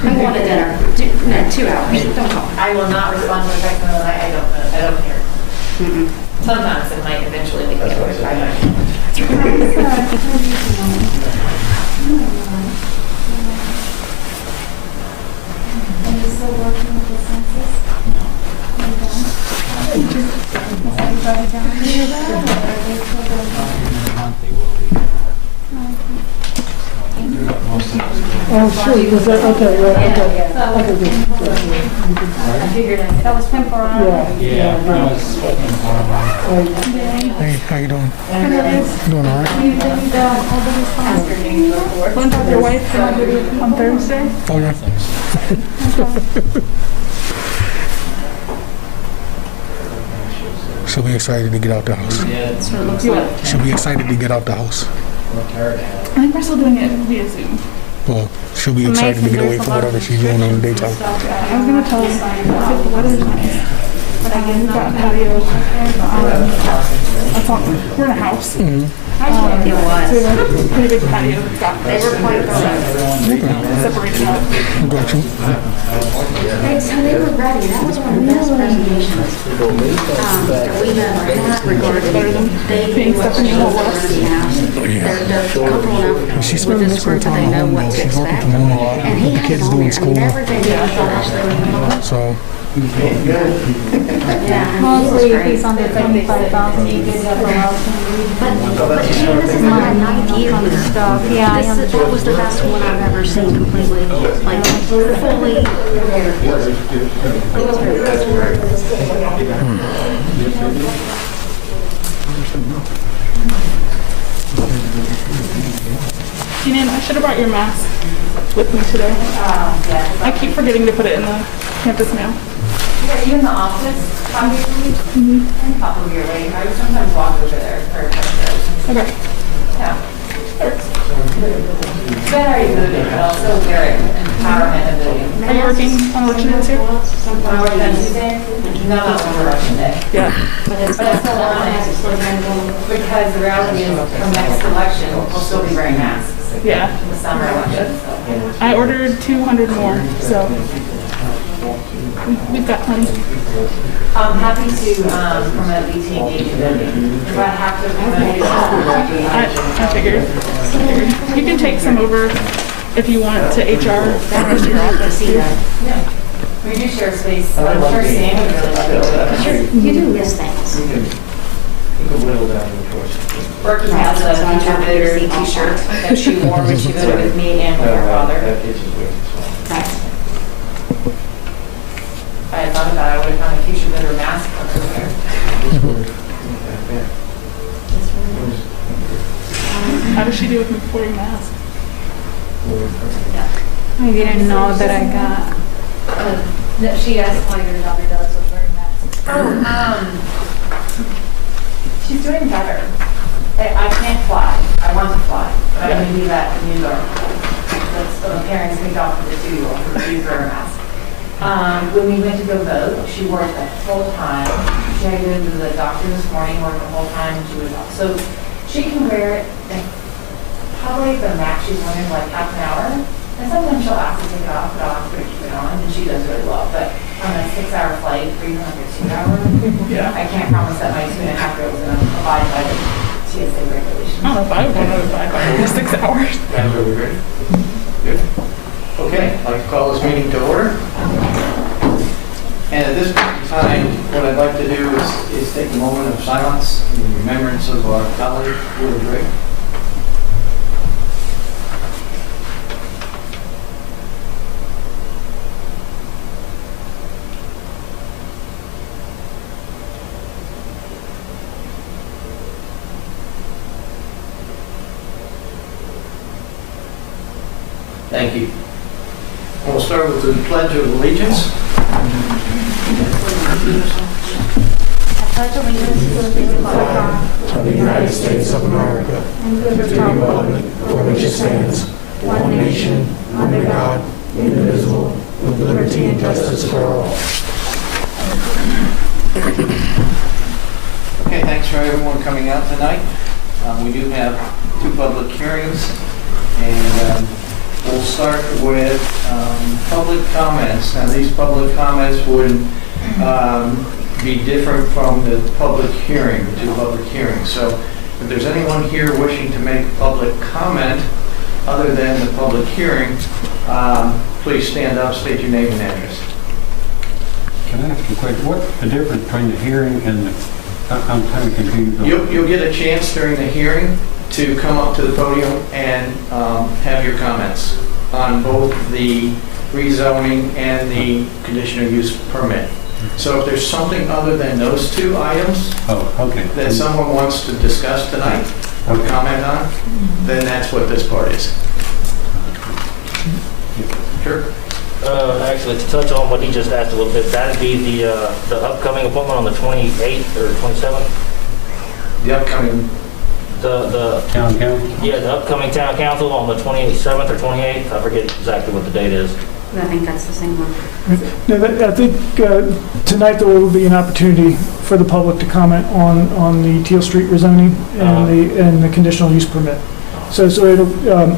I'm going to dinner. No, 2 hours. Don't call. I will not respond to a text in the night. I don't know. I don't hear. Sometimes it might eventually make it work. I don't know. Are you still working with the census? Is everybody down here that, or are they still going? Oh, sure, was that, okay, right, okay. Okay, good. I figured That was temporary. Yeah. I was hoping for Hey, how you doing? Doing all right? You did all the responses. Went with your wife on Thursday? Oh, yeah. She'll be excited to get out the house. That's Or it looks like. She'll be excited to get out the house. I think we're still doing it via Zoom. Well, she'll be excited to get away from whatever she's doing in the daytime. I was gonna tell us if the weather's nice. But again, we've got a patio. We're in a house. It was. So we have a pretty big patio. It's got They were quite thorough. separated out. Got you. So they were ready. That was one of the best presentations that we've ever had regarding Being stuck in the whole west. They're comfortable enough She's with spending this most of group her that they time know home what though. to She's working expect. from home a lot. And he The had kids it on doing there. school. Never did Ashley. So, Yeah. Mostly if he's under 75,000, you get up around. But you know, this is my ninth year on this stuff. Yeah, I That was the best one I've ever seen completely, like fully. Keenan, I should have brought your mask with me today. I keep forgetting to put it in the campus mail. Are you in the office? Mm-hmm. Probably your way. I would sometimes walk over there for a couple. Okay. Yeah. Works. Better you moving, but also very empowerment of moving. Are you working on election days here? When I work on Tuesday, no, not on election day. Yeah. But I still want it because the reality is from next election, we'll still be wearing masks. Yeah. The summer election. I ordered 200 more, so we've got plenty. I'm happy to promote BT engagement voting. If I have to promote it, I figured. You can take some over if you want to HR the rest of your office too. yeah. We do share space. I'm sure Sam would really like it. You do miss things. You can whittle down the choice. Berkey has a future voter t-shirt that she wore when she voted with me and with her father. That gets you with Right. If I had thought about it, I would have found a future voter mask for her to wear. How does she do with me wearing masks? I didn't know that I got. That she asked how your daughter does with wearing masks. She's doing better. I can't fly. I want to fly, but I'm going to do that in New York. That's the parents make off with the 2-year-old for the wear a mask. When we went to go vote, she worked the whole time. She had to go to the doctor this morning, worked the whole time, and she was off. So she can wear it, and probably the max she's wearing like half an hour. And sometimes she'll ask to take it off, but I'll ask her to keep it on, and she does really well. But on a 6-hour flight, for even like a 2-hour, Yeah. I can't promise that my 2.5-year-old is going to abide by the TSA regulations. I don't know if I would want to abide by 6 hours. Madam, are we ready? Good. Okay, I'd like to call this meeting to order. And at this point in time, what I'd like to do is take a moment of silence in remembrance of our colleague, Willie Drake. Thank you. We'll start with the Pledge of Allegiance. I pledge allegiance to the flag of the United States of America, and to the to the republic for which it stands, one nation, under God, indivisible, with liberty and justice for all. Okay, thanks for everyone coming out tonight. We do have 2 public hearings, and we'll start with public comments. Now, these public comments would be different from the public hearing, the two public hearings. So if there's anyone here wishing to make a public comment other than the public hearing, please stand up, state your name and address. Can I ask you a question? What's the difference between the hearing and the, I'm kind of confused. You'll get a chance during the hearing to come up to the podium and have your comments on both the rezoning and the conditional use permit. So if there's something other than those two items that someone wants to discuss tonight or comment on, then that's what this part is. Sure. Actually, to touch on what he just asked a little bit, that'd be the upcoming appointment on the 28th or 27th? The upcoming... The town council? Yeah, the upcoming town council on the 27th or 28th. I forget exactly what the date is. I think that's the same one. No, I think tonight there will be an opportunity for the public to comment on the Teal Street rezoning and the conditional use permit. So it'll,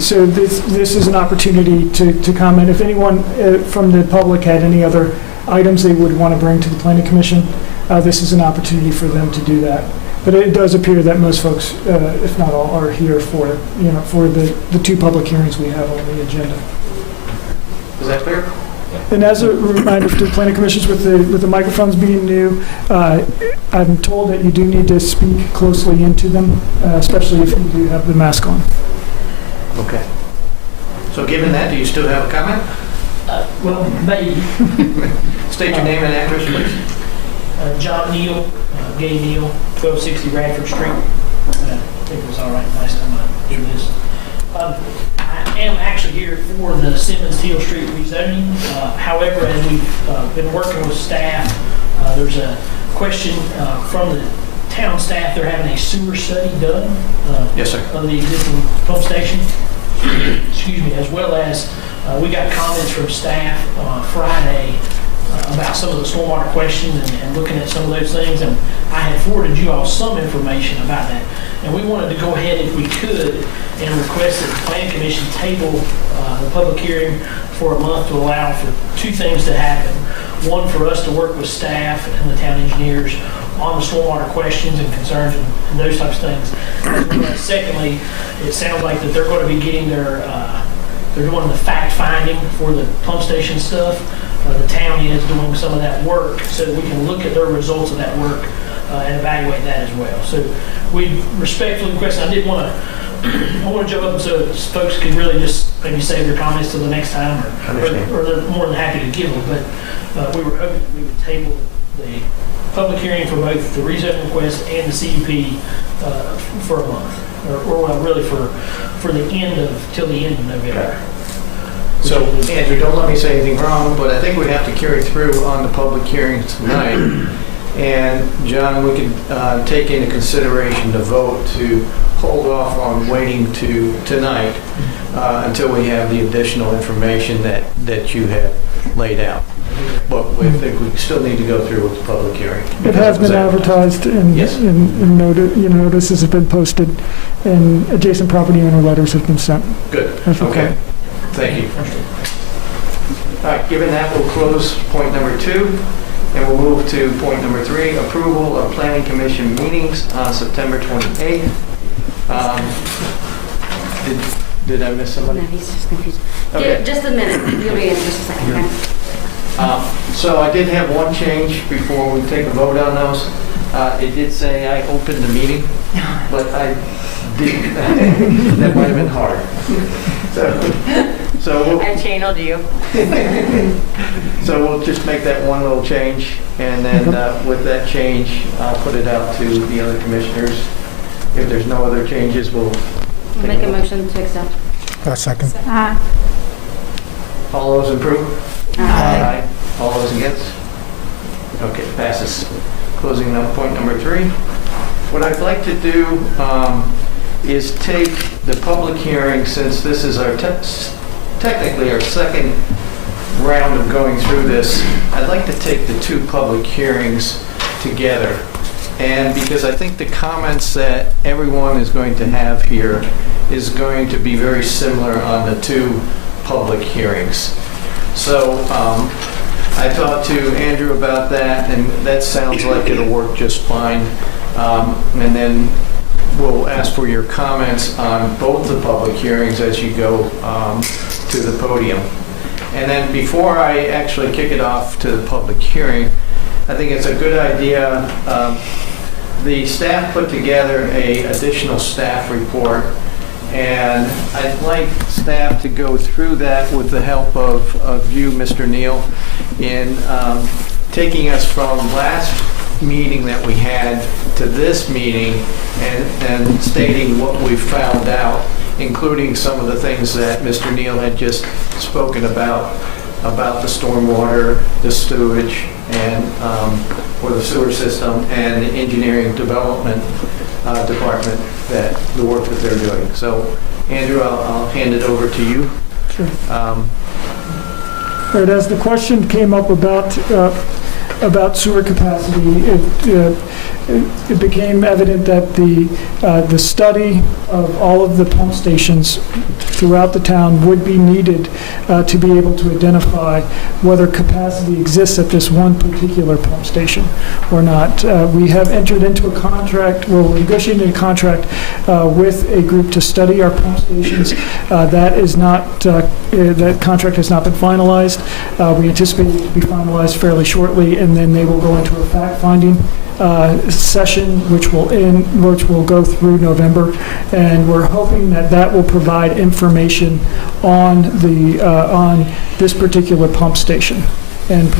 so this is an opportunity to comment. If anyone from the public had any other items they would want to bring to the Planning Commission, this is an opportunity for them to do that. But it does appear that most folks, if not all, are here for the two public hearings we have on the agenda. Is that clear? And as a reminder to the planning commissions, with the microphones being new, I'm told that you do need to speak closely into them, especially if you do have the mask on. Okay. So given that, do you still have a comment? Well, maybe. State your name and address, please. John Neal, Gay Neal, 1260 Radford Street. I think it was all right last time I did this. I am actually here for the Simmons Teal Street rezoning. However, as we've been working with staff, there's a question from the town staff. They're having a sewer study done Yes, sir. of the existing pump station. Excuse me, as well as we got comments from staff Friday about some of the stormwater questions and looking at some of those things, and I had forwarded you all some information about that. And we wanted to go ahead, if we could, and request that the Plan Commission table the public hearing for a month to allow for two things to happen. One, for us to work with staff and the town engineers on the stormwater questions and concerns and those types of things. As well as secondly, it sounds like that they're going to be getting their, they're doing the fact finding for the pump station stuff. The town is doing some of that work so that we can look at their results of that work and evaluate that as well. So we respectfully request, I did want to jump up so folks could really just maybe save their comments till the next time, or they're more than happy to give them, but we were hoping that we would table the public hearing for both the rezoning request and the CUP for a month, or well, really for the end of, till the end of November. So, Andrew, don't let me say anything wrong, but I think we have to carry through on the public hearing tonight. And, John, we could take into consideration the vote to hold off on waiting to tonight until we have the additional information that you have laid out. But I think we still need to go through with the public hearing. It has been advertised, and, yes. and notices have been posted, and adjacent property owner letters have been sent. Good. That's okay. Thank you. All right, given that, we'll close point number 2, and we'll move to point number 3, approval of Planning Commission meetings on September 28th. Did I miss somebody? No, he's just confused. Okay. Just a minute. You'll be in just a second. Okay? So I did have one change before we take a vote on those. It did say I opened the meeting, but I didn't. That might have been hard. So we'll, I channeled you. so we'll just make that one little change, and then with that change, I'll put it out to the other commissioners. If there's no other changes, we'll We'll make a motion to accept. Second. All those approve? Aye. All those against? Okay, passes. Closing up point number 3. What I'd like to do is take the public hearing, since this is our technically our second round of going through this. I'd like to take the 2 public hearings together. And because I think the comments that everyone is going to have here is going to be very similar on the two public hearings. So I talked to Andrew about that, and that sounds like it'll work just fine. And then we'll ask for your comments on both the public hearings as you go to the podium. And then before I actually kick it off to the public hearing, I think it's a good idea. The staff put together an additional staff report, and I'd like staff to go through that with the help of you, Mr. Neal, in taking us from last meeting that we had to this meeting and stating what we found out, including some of the things that Mr. Neal had just spoken about the stormwater, the sewage, and or the sewer system, and the engineering development department, that the work that they're doing. So, Andrew, I'll hand it over to you. Sure. Right, as the question came up about sewer capacity, it became evident that the study of all of the pump stations throughout the town would be needed to be able to identify whether capacity exists at this one particular pump station or not. We have entered into a contract, we're negotiating a contract with a group to study our pump stations. That contract has not been finalized. We anticipate it to be finalized fairly shortly, and then they will go into a fact-finding session, which will go through November, and we're hoping that will provide information on this particular pump station, and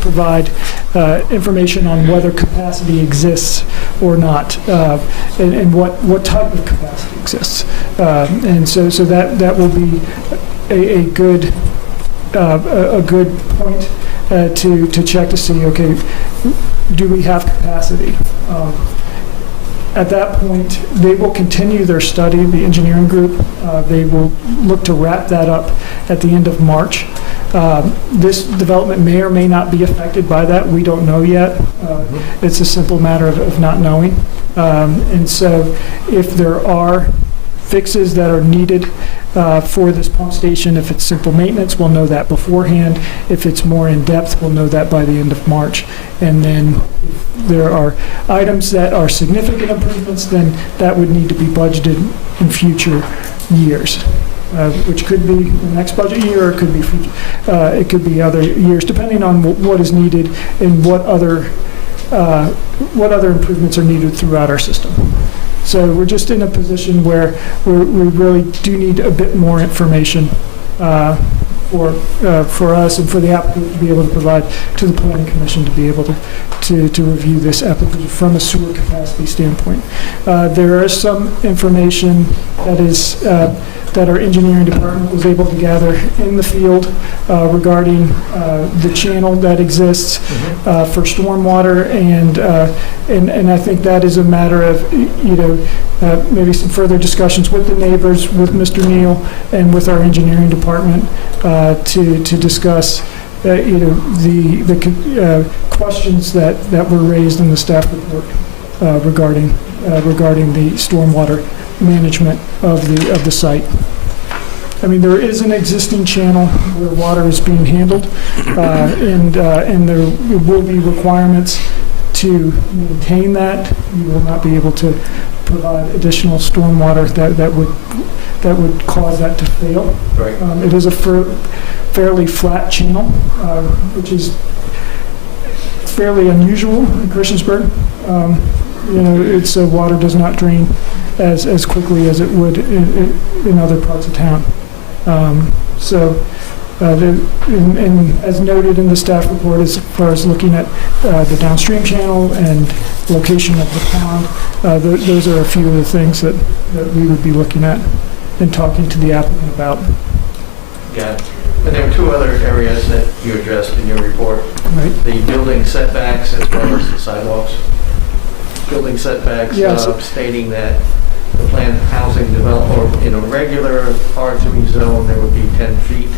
provide information on whether capacity exists or not, and what type of capacity exists, and so that will be a good point to check to see, okay, do we have capacity? At that point, they will continue their study, the engineering group. They will look to wrap that up at the end of March. This development may or may not be affected by that. We don't know yet. It's a simple matter of not knowing. And so if there are fixes that are needed for this pump station, if it's simple maintenance, we'll know that beforehand. If it's more in-depth, we'll know that by the end of March. And then if there are items that are significant improvements, then that would need to be budgeted in future years, which could be the next budget year, or it could be other years, depending on what is needed and what other improvements are needed throughout our system. So we're just in a position where we really do need a bit more information for us and for the applicant to be able to provide to the planning commission to be able to review this application from a sewer capacity standpoint. There is some information that our engineering department was able to gather in the field regarding the channel that exists for stormwater, and I think that is a matter of maybe some further discussions with the neighbors, with Mr. Neal, and with our engineering department to discuss the questions that were raised in the staff report regarding the stormwater management of the site. I mean, there is an existing channel where water is being handled, and there will be requirements to maintain that. You will not be able to provide additional stormwater that would cause that to fail. Right. It is a fairly flat channel, which is fairly unusual in Christiansburg. It's water does not drain as quickly as it would in other parts of town. And as noted in the staff report, as far as looking at the downstream channel and location of the pond, those are a few of the things that we would be looking at and talking to the applicant about. Got it. And there were two other areas that you addressed in your report. Right. The building setbacks as well as the sidewalks. Building setbacks, yes. Stating that the planned housing development, or in a regular R3 zone, there would be 10 feet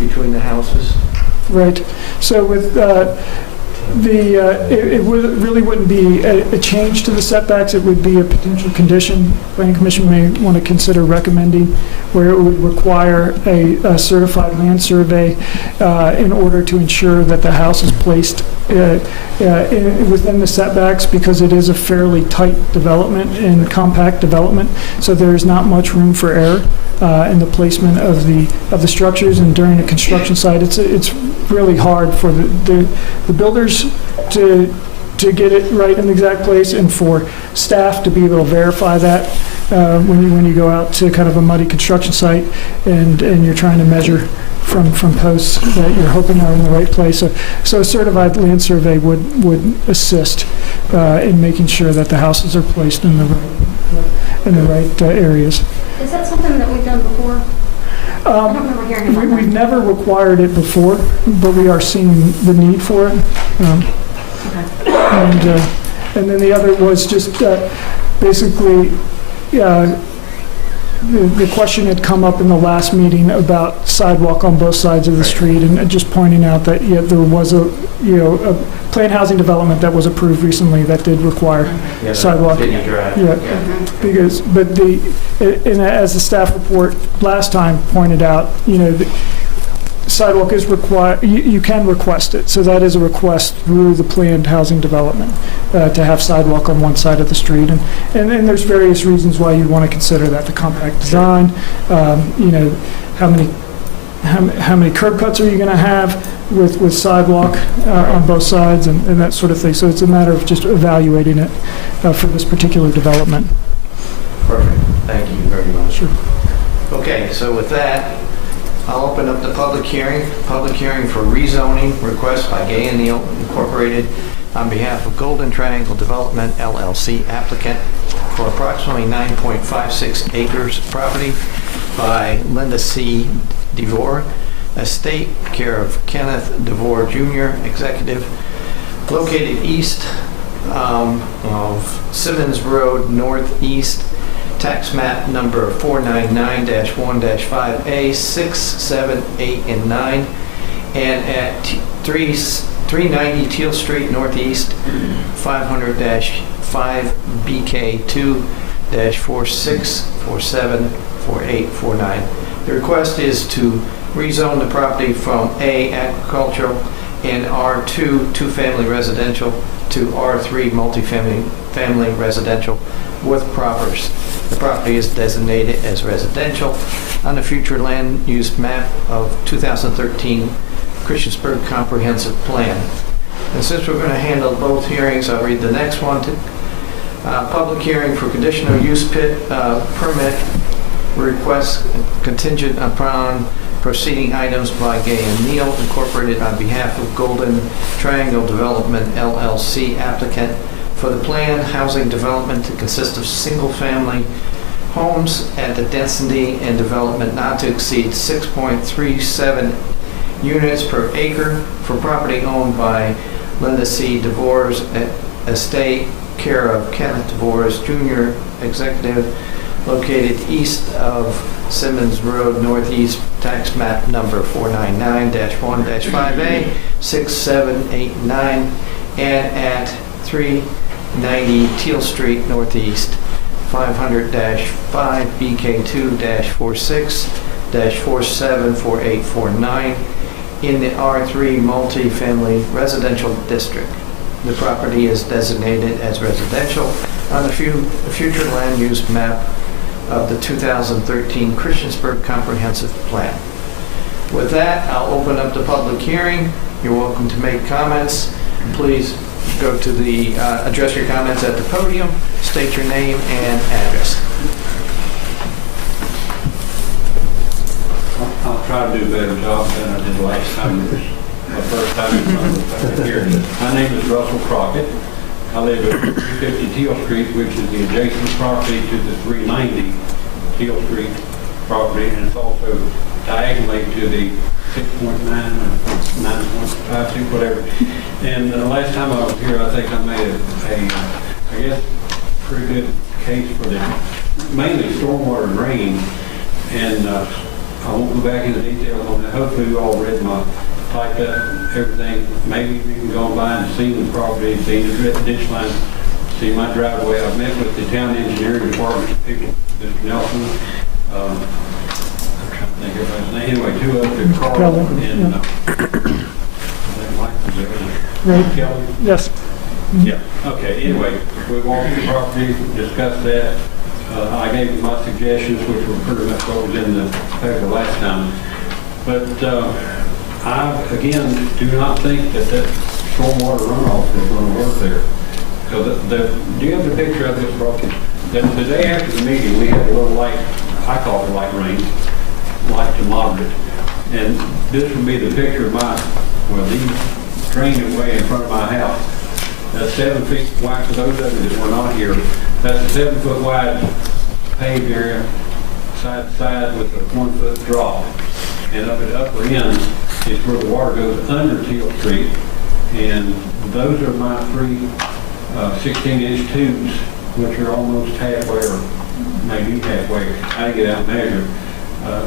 between the houses. Right. So with Really wouldn't be a change to the setbacks. It would be a potential condition. Planning Commission may want to consider recommending where it would require a certified land survey in order to ensure that the house is placed within the setbacks, because it is a fairly tight development and compact development. So there's not much room for error in the placement of the structures. And during a construction site, it's really hard for the builders to get it right in the exact place, and for staff to be able to verify that when you go out to kind of a muddy construction site and you're trying to measure from posts that you're hoping are in the right place. So a certified land survey would assist in making sure that the houses are placed in the right areas. Is that something that we've done before? I don't remember hearing about that. We've never required it before, but we are seeing the need for it. And then the other was just basically, the question had come up in the last meeting about sidewalk on both sides of the street, and just pointing out that there was a planned housing development that was approved recently that did require sidewalk. And as the staff report last time pointed out, the sidewalk is required. You can request it, so that is a request through the planned housing development to have sidewalk on one side of the street, and there's various reasons why you want to consider that: the compact design, how many curb cuts are you going to have with sidewalk on both sides, and that sort of thing. So it's a matter of just evaluating it for this particular development. Perfect. Thank you very much. Sure. Okay, so with that, I'll open up the public hearing. Public hearing for rezoning request by Gay and Neal Incorporated on behalf of Golden Triangle Development LLC applicant for approximately 9.56 acres property by Linda C. DeVore, estate, care of Kenneth DeVore Jr., executive, located east of Simmons Road Northeast, tax map number 499-1-5A, 6, 7, 8, and 9, and at 390 Teal Street Northeast, 500-5BK2-46474849. The request is to rezone the property from A, agricultural, and R2, two-family residential, to R3, multifamily residential with proffers. The property is designated as residential on the future land use map of 2013 Christiansburg Comprehensive Plan. And since we're going to handle both hearings, I'll read the next one. Public hearing for conditional use pit permit request contingent upon proceeding items by Gay and Neal Incorporated on behalf of Golden Triangle Development LLC applicant for the planned housing development to consist of single-family homes at the density and development not to exceed 6.37 units per acre for property owned by Linda C. DeVore's estate, care of Kenneth DeVore Jr., executive, located east of Simmons Road Northeast, tax map number 499-1-5A, 6, 7, 8, 9, and at 390 Teal Street Northeast, 500-5BK2-46-474849 in the R3 multifamily residential district. The property is designated as residential on the future land use map of the 2013 Christiansburg Comprehensive Plan. With that, I'll open up the public hearing. You're welcome to make comments. Please go to the, address your comments at the podium, state your name and address. I'll try to do a better job than I did last time. It was my first time in front of the public hearing. My name is Russell Crocker. I live at 350 Teal Street, which is the adjacent property to the 390 Teal Street property, and it's also diagonally to the 6.9 or 9.56, whatever. And the last time I was here, I think I made I guess, pretty good case for the mainly stormwater drain. And I won't go back into details on that. Hopefully you all read my typed up everything. Maybe you can go by and see the property, see the ditch line, see my driveway. I've met with the town engineering department people, Mr. Nelson. I'm trying to think of his name. Anyway, two of them, Carl and I think Mike was there. Kelly? Yes. Yeah, okay, anyway, we walked the property, discussed that. I gave them my suggestions, which were pretty much what was in the paper last time. But I, again, do not think that stormwater runoff is going to work there. So do you have the picture of this broken? The day after the meeting, we had a little light, I call it light rain, light to moderate. And this would be the picture of these drained away in front of my house. That's 7 feet wide. For those of you that were not here, that's a 7 foot wide paved area, side to side with a 1 foot drop. And up at the upper end is where the water goes under Teal Street. And those are my 3 16-inch tubes, which are almost halfway or maybe halfway. I didn't get out and measure.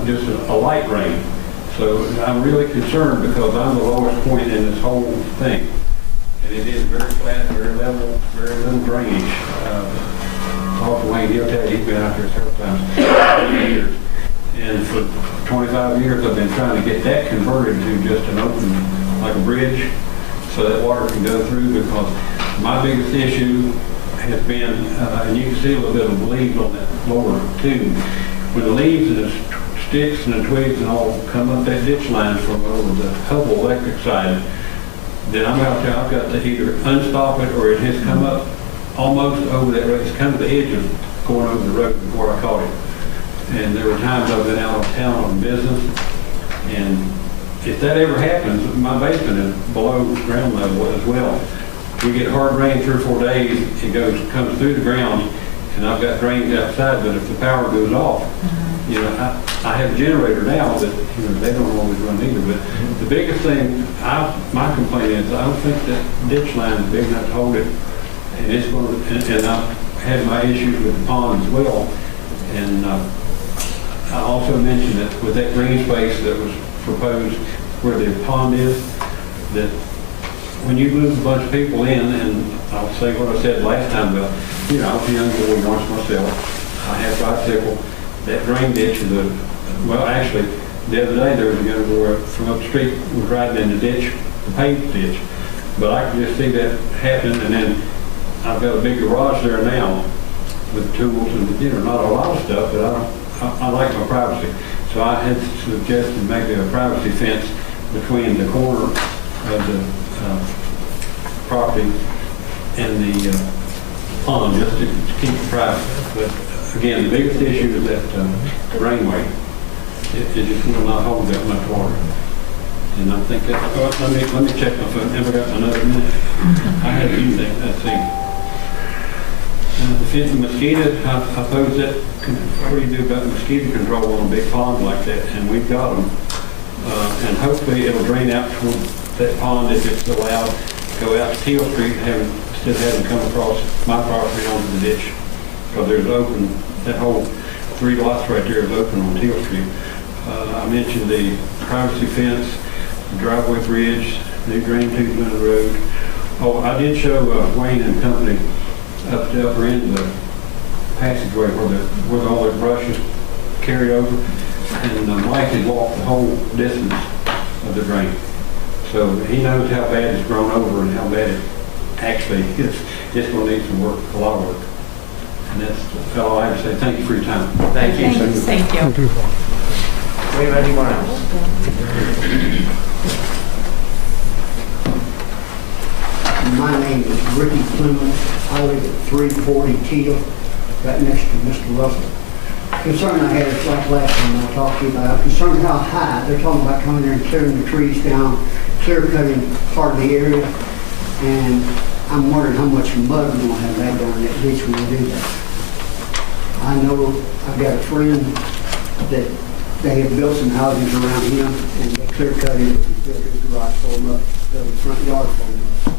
Just a light rain. So I'm really concerned because I'm the lowest point in this whole thing. And it is very flat, very level, very little drainage. Talk to Wayne, he'll tell you, he's been out there several times, 20 years. And for 25 years, I've been trying to get that converted to just an open, like a bridge, so that water can go through, because my biggest issue has been, and you can see a little bit of the leaves on that lower tube. When the leaves and the sticks and the twigs and all come up that ditch line from over the Hubble electric side, then I'm out there, I've got to either unstop it or it has come up almost over that road. It's come to the edge of going over the road before I caught it. And there were times I've been out of town on business, and if that ever happens, my basement is below ground level as well. We get hard rain 3 or 4 days, it comes through the ground, and I've got drains outside, but if the power goes off, you know, I have a generator now that, you know, they don't always run either. But the biggest thing, my complaint is, I don't think that ditch line is big enough to hold it, and it's going to, and I've had my issues with the pond as well. And I also mentioned that with that green space that was proposed where the pond is, that when you move a bunch of people in, and I'll say what I said last time about, you know, I was a young boy once myself, I had a bicycle. That drain ditch is well, actually, the other day there was a young boy from up the street was riding in the ditch, the paved ditch. But I could just see that happening, and then I've got a big garage there now with tools and, you know, not a lot of stuff, but I like my privacy. So I had suggested maybe a privacy fence between the corner of the property and the pond, just to keep it private. But again, the biggest issue is that rainway. It just will not hold that much water. And I think that, let me check my phone. Have I got another minute? I had a few things. Let's see. The mosquito, I suppose that, what do you do about mosquito control on a big pond like that? And we've got them. And hopefully it'll drain out toward that pond if it's allowed, go out to Teal Street instead of having to come across my property onto the ditch. Because there's open, that whole 3 lots right there is open on Teal Street. I mentioned the privacy fence, the driveway bridge, new drain tubes in the road. Oh, I did show Wayne and company up the upper end of the passageway where all the brush is carried over, and Mike had walked the whole distance of the drain. So he knows how bad it's grown over and how bad it actually is. It's going to need some work, a lot of work. And that's all I have to say. Thank you for your time. Thank you. Thank you. Do we have anyone else? My name is Ricky Clement. I live at 340 Teal, right next to Mr. Russell. Concern I had is like last time I talked to you about, concerned how high. They're talking about coming there and clearing the trees down, clear cutting part of the area. And I'm wondering how much mud we're going to have back down in that ditch when we do that. I know I've got a friend that they have built some houses around him, and they clear cut it and filled his garage full of mud, filled the front yard full of mud.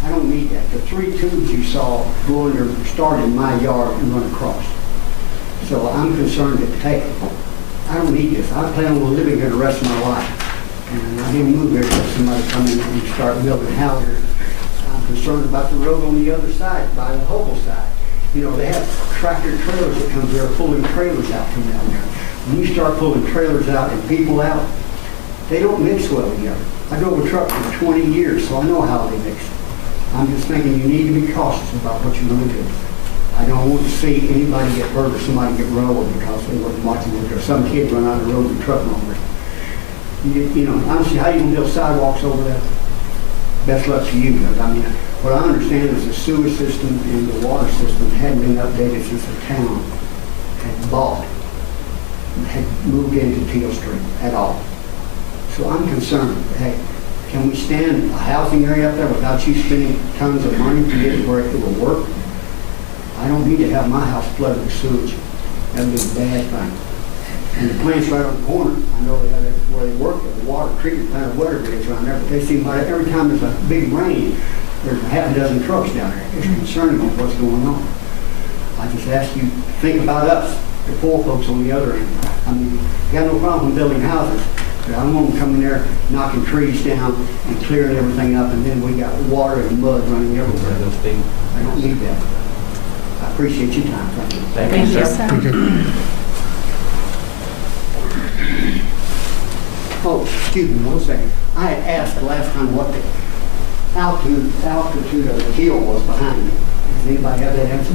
I don't need that. The 3 tubes you saw go under, start in my yard and run across. So I'm concerned that, hey, I don't need this. I plan on living here the rest of my life. And I I didn't move here until somebody come in and start building houses. I'm concerned about the road on the other side, by the Hopewell side. You know, they have tractor trailers that come there pulling trailers out from down there. When you start pulling trailers out and people out, they don't mix well together. I drove a truck for 20 years, so I know how they mix. I'm just thinking you need to be cautious about what you're going to do. I don't want to see anybody get hurt or somebody get rolled because they wasn't watching it, or some kid run out of the road with a truck over it. You know, honestly, how you going to build sidewalks over there? Best luck to you, because I mean, what I understand is the sewer system and the water system hadn't been updated since the town had bought, had moved into Teal Street at all. So I'm concerned, hey, can we stand a housing area up there without you spending tons of money to get it where it will work? I don't need to have my house flooded with sewage. That would be a bad thing. And the plant's right on the corner. I know they have it where they work at the water treatment plant or whatever it is around there, but they seem like every time there's a big rain, there's a half a dozen trucks down there. It's concerning on what's going on. I just ask you, think about us, the poor folks on the other end. I mean, you got no problem building houses, but I don't want them coming there knocking trees down and clearing everything up, and then we got water and mud running everywhere. I don't need that. I appreciate your time. Thank you. Thank you, sir. Thank you. Oh, excuse me, 1 second. I had asked last time what the altitude of the hill was behind me. Does anybody have that answer?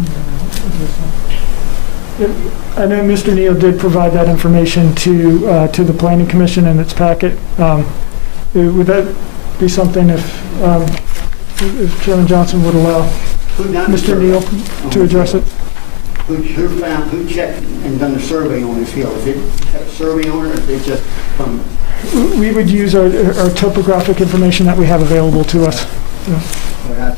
I know Mr. Neal did provide that information to the Planning Commission in its packet. Would that be something if Chairman Johnson would allow Mr. Neal to address it? Who checked and done the survey on this hill? Is it a survey on it, or is it just from? We would use our topographic information that we have available to us. Yeah.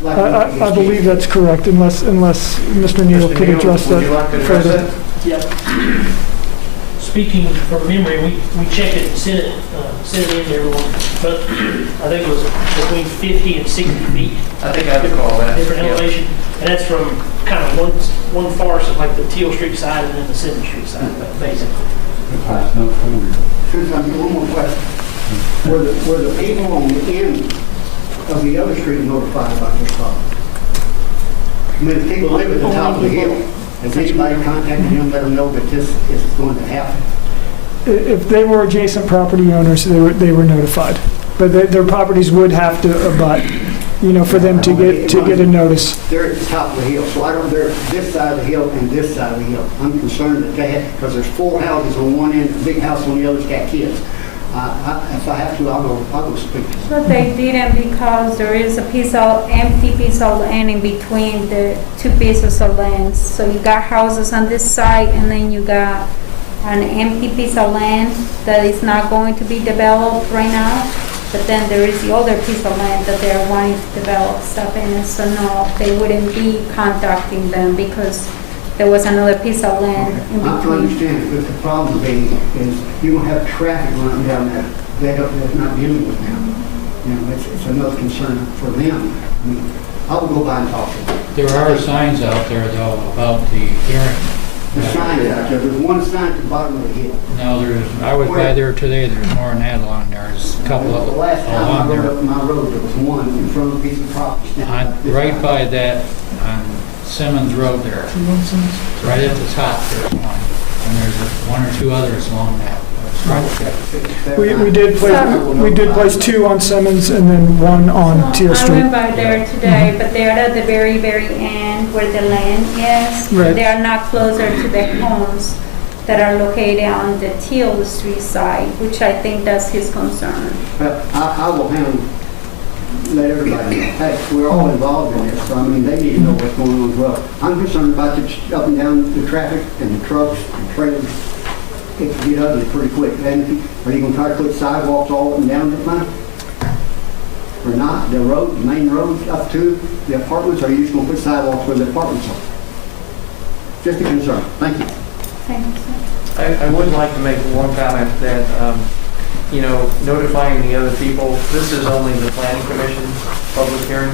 I believe that's correct, unless Mr. Neal could address that would you like to address further. that? Yep. Speaking from memory, we checked it and sent it in to everyone, but I think it was between 50 and 60 feet. I think I recall that. Different Yeah. elevation, and that's from kind of one far, like the Teal Street side and then the 7th Street side, basically. Since I'm one more question. Were the people on the end of the other street notified about this problem? I mean, if people live at the top of the hill, has anybody contacted them, let them know that this is going to happen? If they were adjacent property owners, they were notified, but their properties would have to abut, for them to get a notice. They're at the top of the hill, so they're this side of the hill and this side of the hill. I'm concerned that they had, because there's 4 houses on one end, a big house on the other's got kids. If I have to, I'll go speak to them. So they didn't, because there is a empty piece of land in between the 2 pieces of land. So you got houses on this side, and then you got an empty piece of land that is not going to be developed right now. But then there is the other piece of land that they're wanting to develop stuff in. So no, they wouldn't be contacting them because there was another piece of land in I between. understand, but the problem being is you don't have traffic running down there. They're not dealing with them. It's another concern for them. I mean, I will go by and talk to them. There are signs out there, though, about the hearing. The sign is out there. There's one sign at the bottom of the hill. No, I was by there today, there's more than that along there. There's a couple of The last time along I rode there. up my road, there was one in front of a piece of property. Right by that, on Simmons Road there. Right at the top, there's one. And there's 1 or 2 others along that. We did place 2 on Simmons and then 1 on Teal I Street. went by there today, but they're at the very, very end where the land is. Right. They are not closer to the homes that are located on the Teal Street side, which I think that's his concern. But I will let everybody know, hey, we're all involved in this, so I mean, they need to know what's going on as well. I'm concerned about the up and down the traffic and the trucks and trailers. It can get ugly pretty quick. And are you going to try to put sidewalks all up and down the line? Or not? The road, the main road up to the apartments, or are you just going to put sidewalks where the apartments are? Just a concern. Thank you. Thank you, sir. I would like to make one comment that, notifying the other people, this is only the Planning Commission public hearing.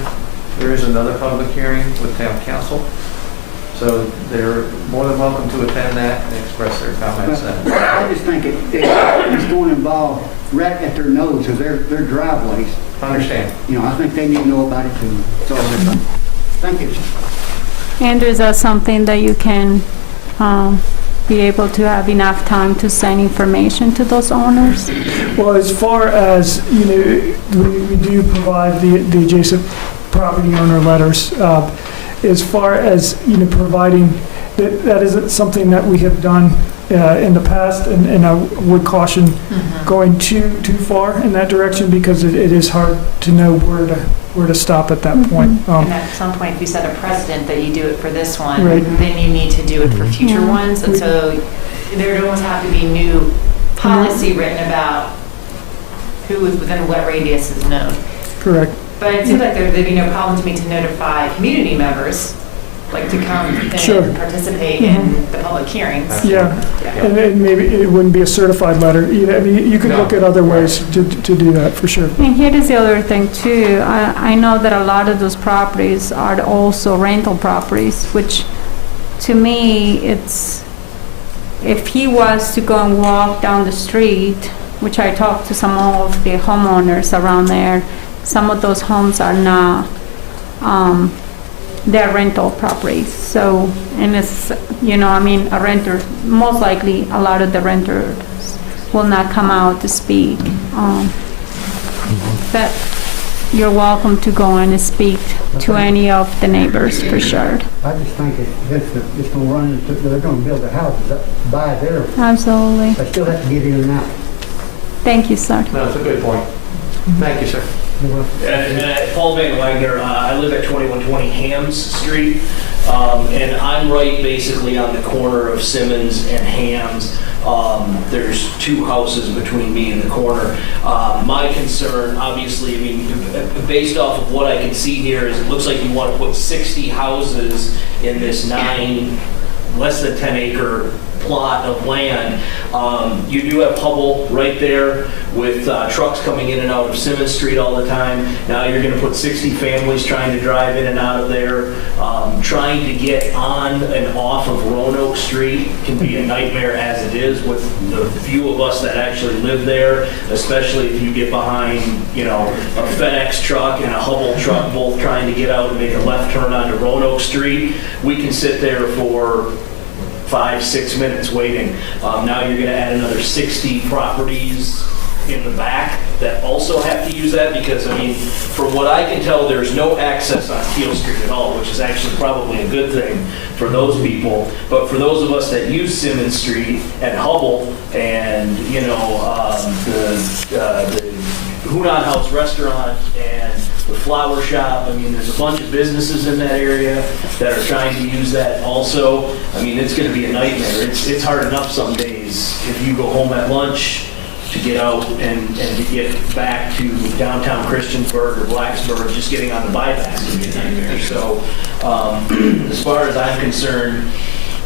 There is another public hearing with Town Council. So they're more than welcome to attend that and express their comments then. I just think it's going to involve right at their nose of their driveways. Understand. You know, I think they need to know about it too. So, thank you. Andrew, is that something that you can be able to have enough time to send information to those owners? Well, as far as, you know, we do provide the adjacent property owner letters. As far as, you know, providing, that isn't something that we have done in the past, and I would caution going too far in that direction, because it is hard to know where to stop at that point. And at some point, if you set a precedent that you do it for this one, Right. then you need to do it for future ones. And so there would almost have to be new policy written about who is within what radius is known. Correct. But it seems like there'd be no problem to me to notify community members, like to come and Sure. participate in the public hearings. Yeah, and maybe it wouldn't be a certified letter. I mean, you could look at other ways to do that, for sure. And here is the other thing too. I know that a lot of those properties are also rental properties, which to me, it's, if he was to go and walk down the street, which I talked to some of the homeowners around there, some of those homes are not, they're rental properties. So, and it's, you know, I mean, a renter, most likely a lot of the renters will not come out to speak. But you're welcome to go and speak to any of the neighbors, for sure. I just think it's going to run into, they're going to build their houses up by there. Absolutely. They still have to get in and out. Thank you, sir. No, it's a good point. Thank you, sir. Paul Van Wagner, I live at 2120 Hams Street, and I'm right basically on the corner of Simmons and Hams. There's two houses between me and the corner. My concern, obviously, I mean, based off of what I can see here, is it looks like you want to put 60 houses in this less than 10 acre plot of land. You do have Hubble right there with trucks coming in and out of Simmons Street all the time. Now you're going to put 60 families trying to drive in and out of there. Trying to get on and off of Roanoke Street can be a nightmare as it is with the few of us that actually live there, especially if you get behind, you know, a FedEx truck and a Hubble truck both trying to get out and make a left turn onto Roanoke Street. We can sit there for 5-6 minutes waiting. Now you're going to add another 60 properties in the back that also have to use that, because, I mean, from what I can tell, there's no access on Teal Street at all, which is actually probably a good thing for those people. But for those of us that use Simmons Street and Hubble and, you know, the Hunan House restaurant and the flower shop, I mean, there's a bunch of businesses in that area that are trying to use that also. I mean, it's going to be a nightmare. It's hard enough some days if you go home at lunch to get out and to get back to downtown Christiansburg or Blacksburg, just getting on the bypass can be a nightmare. So as far as I'm concerned,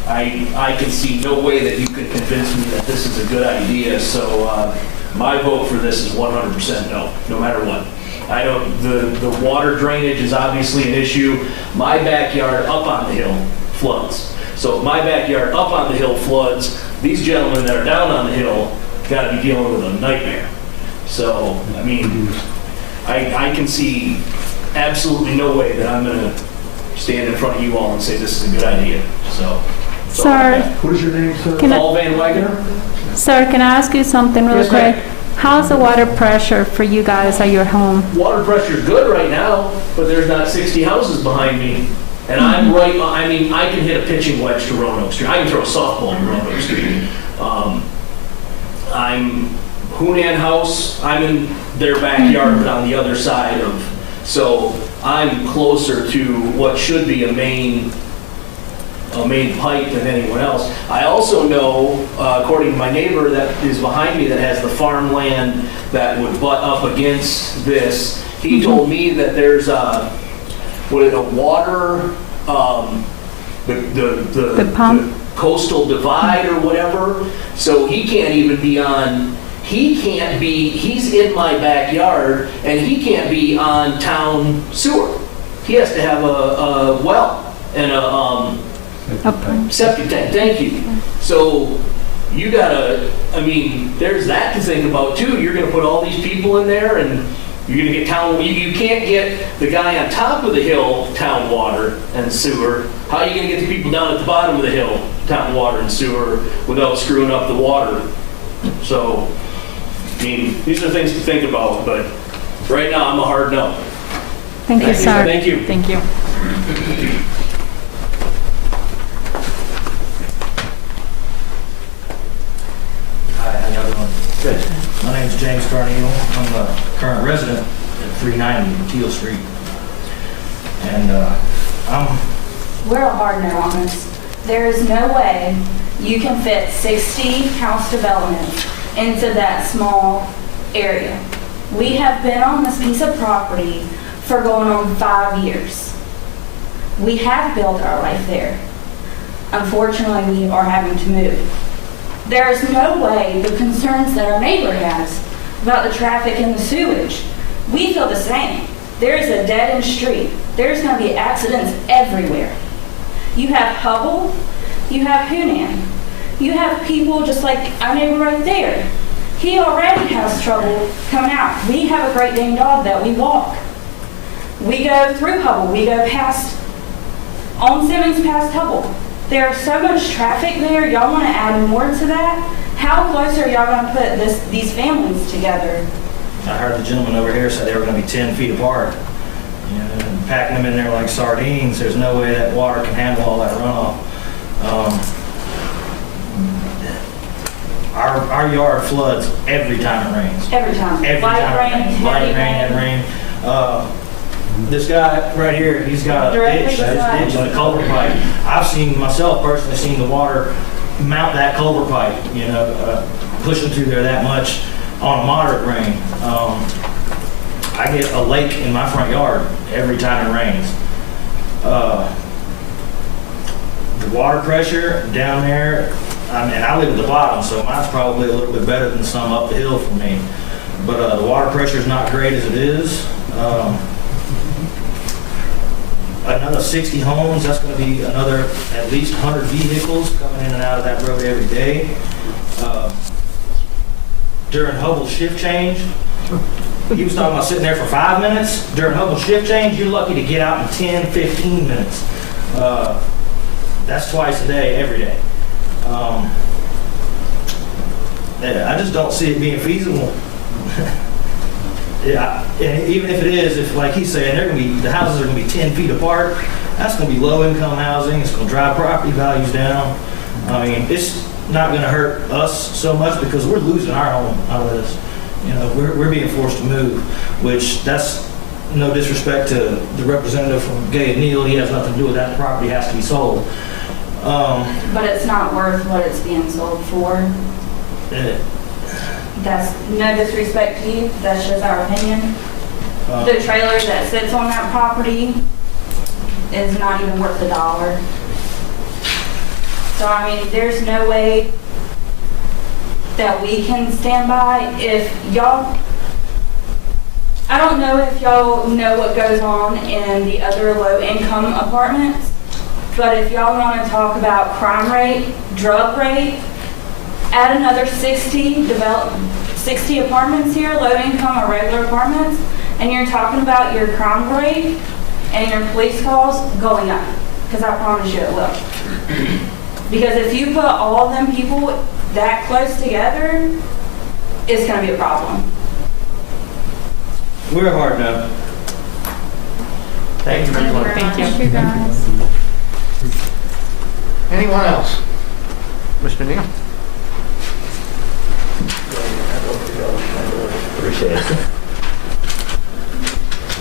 I can see no way that you could convince me that this is a good idea. So my vote for this is 100% no matter what. I don't, the water drainage is obviously an issue. My backyard up on the hill floods. So if my backyard up on the hill floods, these gentlemen that are down on the hill got to be dealing with a nightmare. So, I mean, I can see absolutely no way that I'm going to stand in front of you all and say this is a good idea. So, Sir, What is your name, sir? Paul Van Wagner. sir, can I ask you something real Yes, ma'am. quick? How's the water pressure for you guys at your home? Water pressure's good right now, but there's not 60 houses behind me. And I'm right, I mean, I can hit a pitching wedge to Roanoke Street. I can throw a softball to Roanoke Street. I'm Hunan House, I'm in their backyard, but on the other side of, so I'm closer to what should be a main pipe than anyone else. I also know, according to my neighbor that is behind me that has the farmland that would butt up against this, he told me that there's a water, The pump? the coastal divide or whatever, so he can't even be on, he's in my backyard and he can't be on town sewer. He has to have a well and Septic tank, thank you. So you gotta, I mean, there's that to think about too. You're gonna put all these people in there and you're gonna get town, you can't get the guy on top of the hill town water and sewer. How are you gonna get the people down at the bottom of the hill town water and sewer without screwing up the water? So, I mean, these are things to think about, but right now I'm a hard no. Thank you, sir. Thank you. Thank you. Hi, how y'all doing? Good. My name's James Carneal. I'm a current resident at 390 Teal Street. And We're a hard no on this. There is no way you can fit 60 house developments into that small area. We have been on this piece of property for going on 5 years. We have built our life there. Unfortunately, we are having to move. There is no way the concerns that our neighbor has about the traffic and the sewage, we feel the same. There is a dead-end street. There's going to be accidents everywhere. You have Hubble, you have Hunan, you have people just like our neighbor right there. He already has trouble coming out. We have a Great Dane dog that we walk. We go through Hubble, we go past, on Simmons past Hubble. There's so much traffic there, y'all want to add more to that? How close are y'all going to put these families together? I heard the gentleman over here said they were going to be 10 feet apart. You know, and packing them in there like sardines, there's no way that water can handle all that runoff. Our yard floods every time it rains. Every time. Every Light time rain, it rains. Light rain, heavy rain. This guy right here, he's got a ditch and a culvert pipe. I've seen myself personally seen the water mount that culvert pipe, you know, pushing through there that much on a moderate rain. I get a lake in my front yard every time it rains. The water pressure down there, I mean, I live at the bottom, so mine's probably a little bit better than some up the hill from me. But the water pressure is not great as it is. Another 60 homes, that's going to be another at least 100 vehicles coming in and out of that road every day. During Hubble's shift change, he was talking about sitting there for 5 minutes. During Hubble's shift change, you're lucky to get out in 10, 15 minutes. That's twice a day, every day. I just don't see it being feasible. Yeah, and even if it is, if like he's saying, the houses are going to be 10 feet apart, that's going to be low-income housing. It's going to drive property values down. I mean, it's not going to hurt us so much because we're losing our home out of this. You know, we're being forced to move, which that's no disrespect to the representative from Gay and Neal. He has nothing to do with that. The property has to be sold. But it's not worth what it's being sold for. That's no disrespect to you, that's just our opinion. The trailer that sits on that property is not even worth $1. So I mean, there's no way that we can stand by if y'all, I don't know if y'all know what goes on in the other low-income apartments, but if y'all want to talk about crime rate, drug rate, add another 60 apartments here, low-income or regular apartments, and you're talking about your crime rate and your police calls going up, because I promise you it will. Because if you put all them people that close together, it's going to be a problem. We're hard no. Thank you very much. Thank you. guys. Anyone else? Mr. Neal? Appreciate it.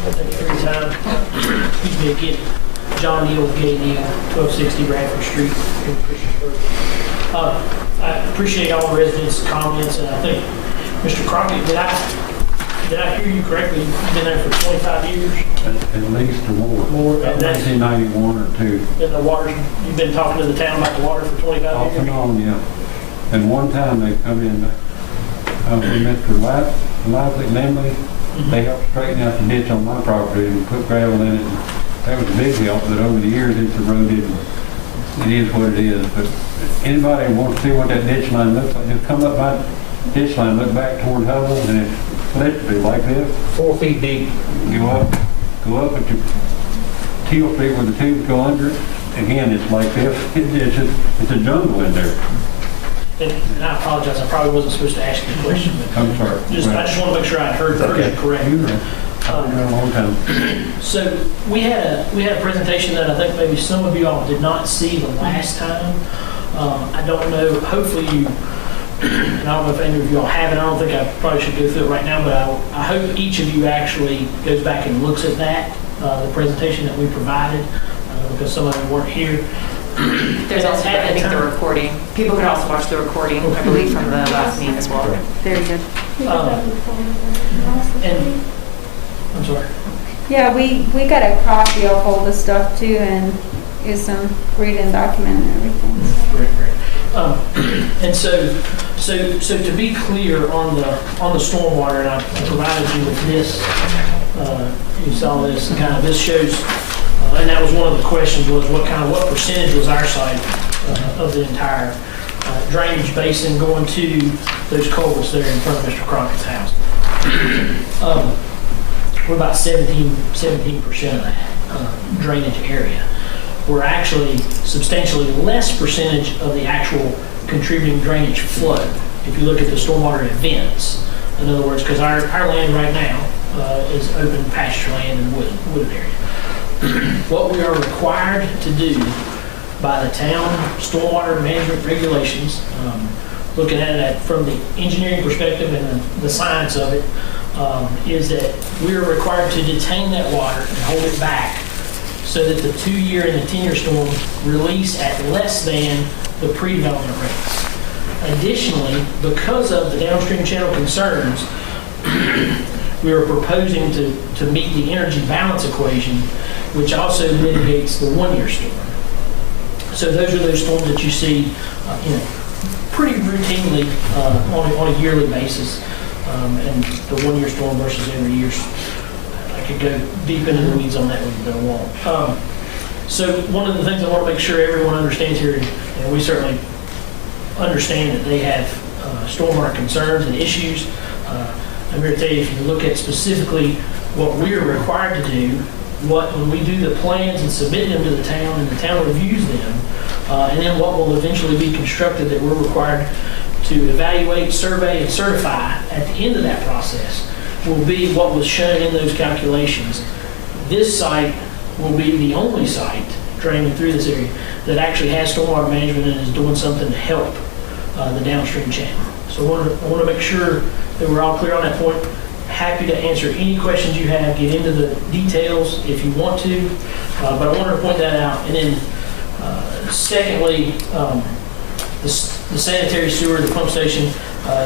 Thank you for your time. Excuse me again. John Neal, Gay Neal, 1260 Bradford Street, in Christiansburg. I appreciate all the residents' comments, and I think, Mr. Crockett, did I hear you correctly? You've been there for 25 years? At least or more. More, and that's 1991 or two. in the water. You've been talking to the town about the water for 25 Off years? and on, yeah. And one time they come in, Mr. Lively and Emily, they helped straighten out the ditch on my property and put gravel in it. That was a big help, but over the years it's eroded. it is what it is, but anybody wants to see what that ditch line looks like, just come up by ditch line, look back toward Hubble, and it's literally like this. 4 feet deep. Go up at your teal street where the tubes go under it. Again, it's like this. It's a jungle in there. And I apologize, I probably wasn't supposed to ask you a question, but I'm sorry. I just want to make sure I heard that correctly. You're right. I've been there a long time. So we had a presentation that I think maybe some of you all did not see the last time. I don't know, hopefully you, and I don't know if any of you all have it, I don't think I probably should go through it right now, but I hope each of you actually goes back and looks at that, the presentation that we provided, because some of you weren't here. There's also, I think, the recording. People can also watch the recording, I believe, from the last meeting as well. Very good. And, I'm sorry. Yeah, we got a copy of all the stuff too, and it's written document and everything. Great. And so to be clear on the stormwater, and I provided you with this. You saw this, kind of, this shows, and that was one of the questions, was what percentage was our side of the entire drainage basin going to those culverts there in front of Mr. Crockett's house. We're about 17% of that drainage area. We're actually substantially less percentage of the actual contributing drainage flow. If you look at the stormwater events, in other words, because our land right now is open pasture land and wooded area. What we are required to do by the town stormwater management regulations, looking at it from the engineering perspective and the science of it, is that we are required to detain that water and hold it back so that the 2-year and the 10-year storm release at less than the pre-development rates. Additionally, because of the downstream channel concerns, we are proposing to meet the energy balance equation, which also mitigates the 1-year storm. So those are those storms that you see, pretty routinely on a yearly basis. And the 1-year storm versus every year. I could go deep into the weeds on that one, but I won't. So one of the things I want to make sure everyone understands here, and we certainly understand that they have stormwater concerns and issues. I'm here to tell you, if you look at specifically what we are required to do, when we do the plans and submit them to the town and the town reviews them, and then what will eventually be constructed that we're required to evaluate, survey, and certify at the end of that process will be what was shown in those calculations. This site will be the only site draining through this area that actually has stormwater management and is doing something to help the downstream channel. So I want to make sure that we're all clear on that point. Happy to answer any questions you have, get into the details if you want to, but I wanted to point that out. And then secondly, the sanitary sewer, the pump station,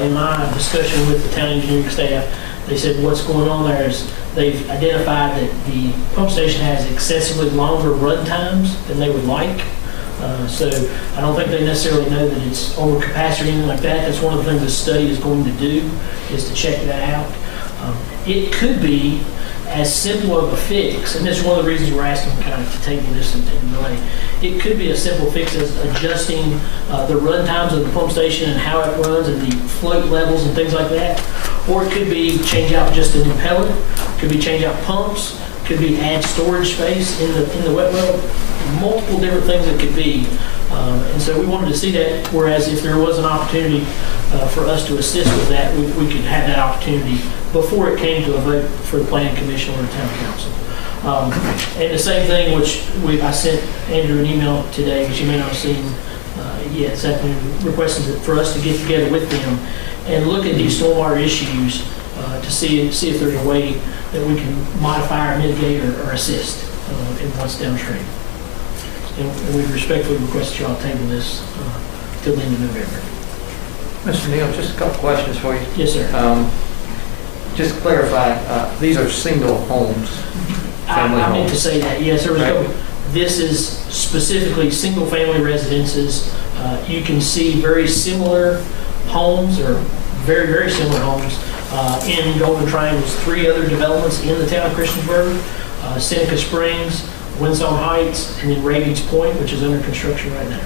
in my discussion with the town engineering staff, they said what's going on there is they've identified that the pump station has excessively longer run times than they would like. So I don't think they necessarily know that it's over capacity or anything like that. That's one of the things the study is going to do, is to check that out. It could be as simple of a fix, and this is one of the reasons we're asking kind of to table this and delay. It could be a simple fix as adjusting the run times of the pump station and how it runs and the float levels and things like that. Or it could be change out just an impeller, could be change out pumps, could be add storage space in the wet well, multiple different things it could be. And so we wanted to see that, whereas if there was an opportunity for us to assist with that, we could have that opportunity before it came to a vote for the planning commission or the town council. And the same thing, which I sent Andrew an email today, which you may not have seen yet, this afternoon, requesting for us to get together with them and look at these stormwater issues to see if there's a way that we can modify or mitigate or assist in what's downstream. And we respectfully request that you all table this till the end of November. Mr. Neal, just a couple questions for you. Yes, sir. Just to clarify, these are single homes, family I meant homes. to say that, yes. This is specifically single-family residences. You can see very similar homes, or very, very similar homes, in Golden Triangle's 3 other developments in the town of Christiansburg, Seneca Springs, Winsome Heights, and then Ravens Point, which is under construction right now.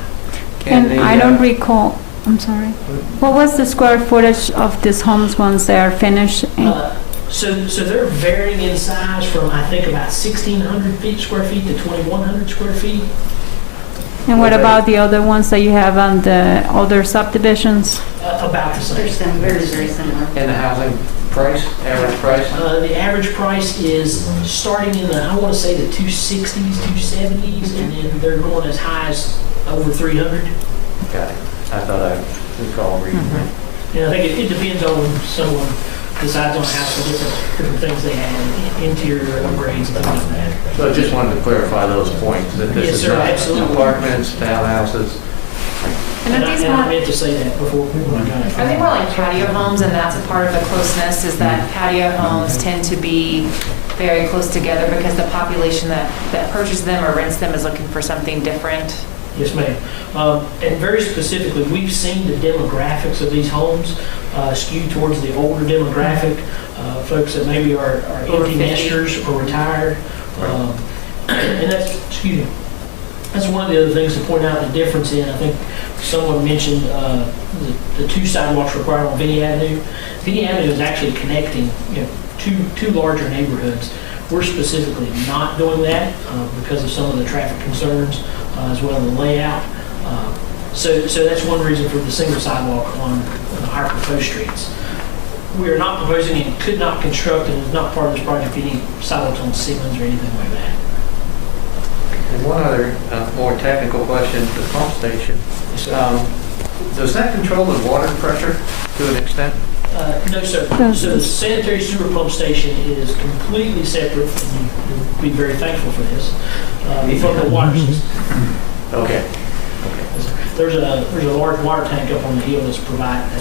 And I don't recall, I'm sorry. What was the square footage of these homes once they are finished? So they're varying in size from, I think, about 1,600 square feet to 2,100 square feet. And what about the other ones that you have on the other subdivisions? About the same. Very, very similar. And the housing price, average price? The average price is starting in the, I want to say the 260s, 270s, and then they're going as high as over 300. Got it. I thought I recall reading that. Yeah, I think it depends on someone decides on the house for different things they have, interior upgrades and things like that. So I just wanted to clarify those points, that this Yes, is sir, not absolutely. apartments, townhouses. And are these I more, meant to say that before when I got it. are they more like patio homes, and that's a part of the closeness, is that patio homes tend to be very close together because the population that purchases them or rents them is looking for something different? Yes, ma'am. And very specifically, we've seen the demographics of these homes skew towards the older demographic, folks that maybe are Over empty 50. nesters or retired. And that's, excuse me, that's one of the other things to point out the difference in. I think someone mentioned the two sidewalks required on Vinnie Avenue. Vinnie Avenue is actually connecting, two larger neighborhoods. We're specifically not doing that because of some of the traffic concerns as well as the layout. So that's one reason for the single sidewalk on our proposed streets. We are not proposing and could not construct, and is not part of this project, any sidewalks on Simmons or anything like that. And one other more technical question, the pump station. Does that control the water pressure to an extent? No, sir. So the sanitary sewer pump station is completely separate, and you'll be very thankful for this, from the water system. Okay. There's a large water tank up on the hill that's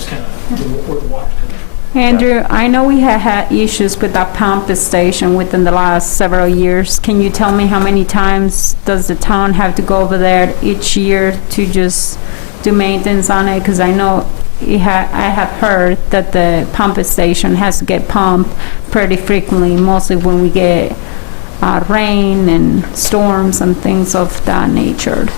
kind of where the water comes from. Andrew, I know we have had issues with that pump station within the last several years. Can you tell me how many times does the town have to go over there each year to just do maintenance on it? Because I know I have heard that the pump station has to get pumped pretty frequently, mostly when we get rain and storms and things of that nature.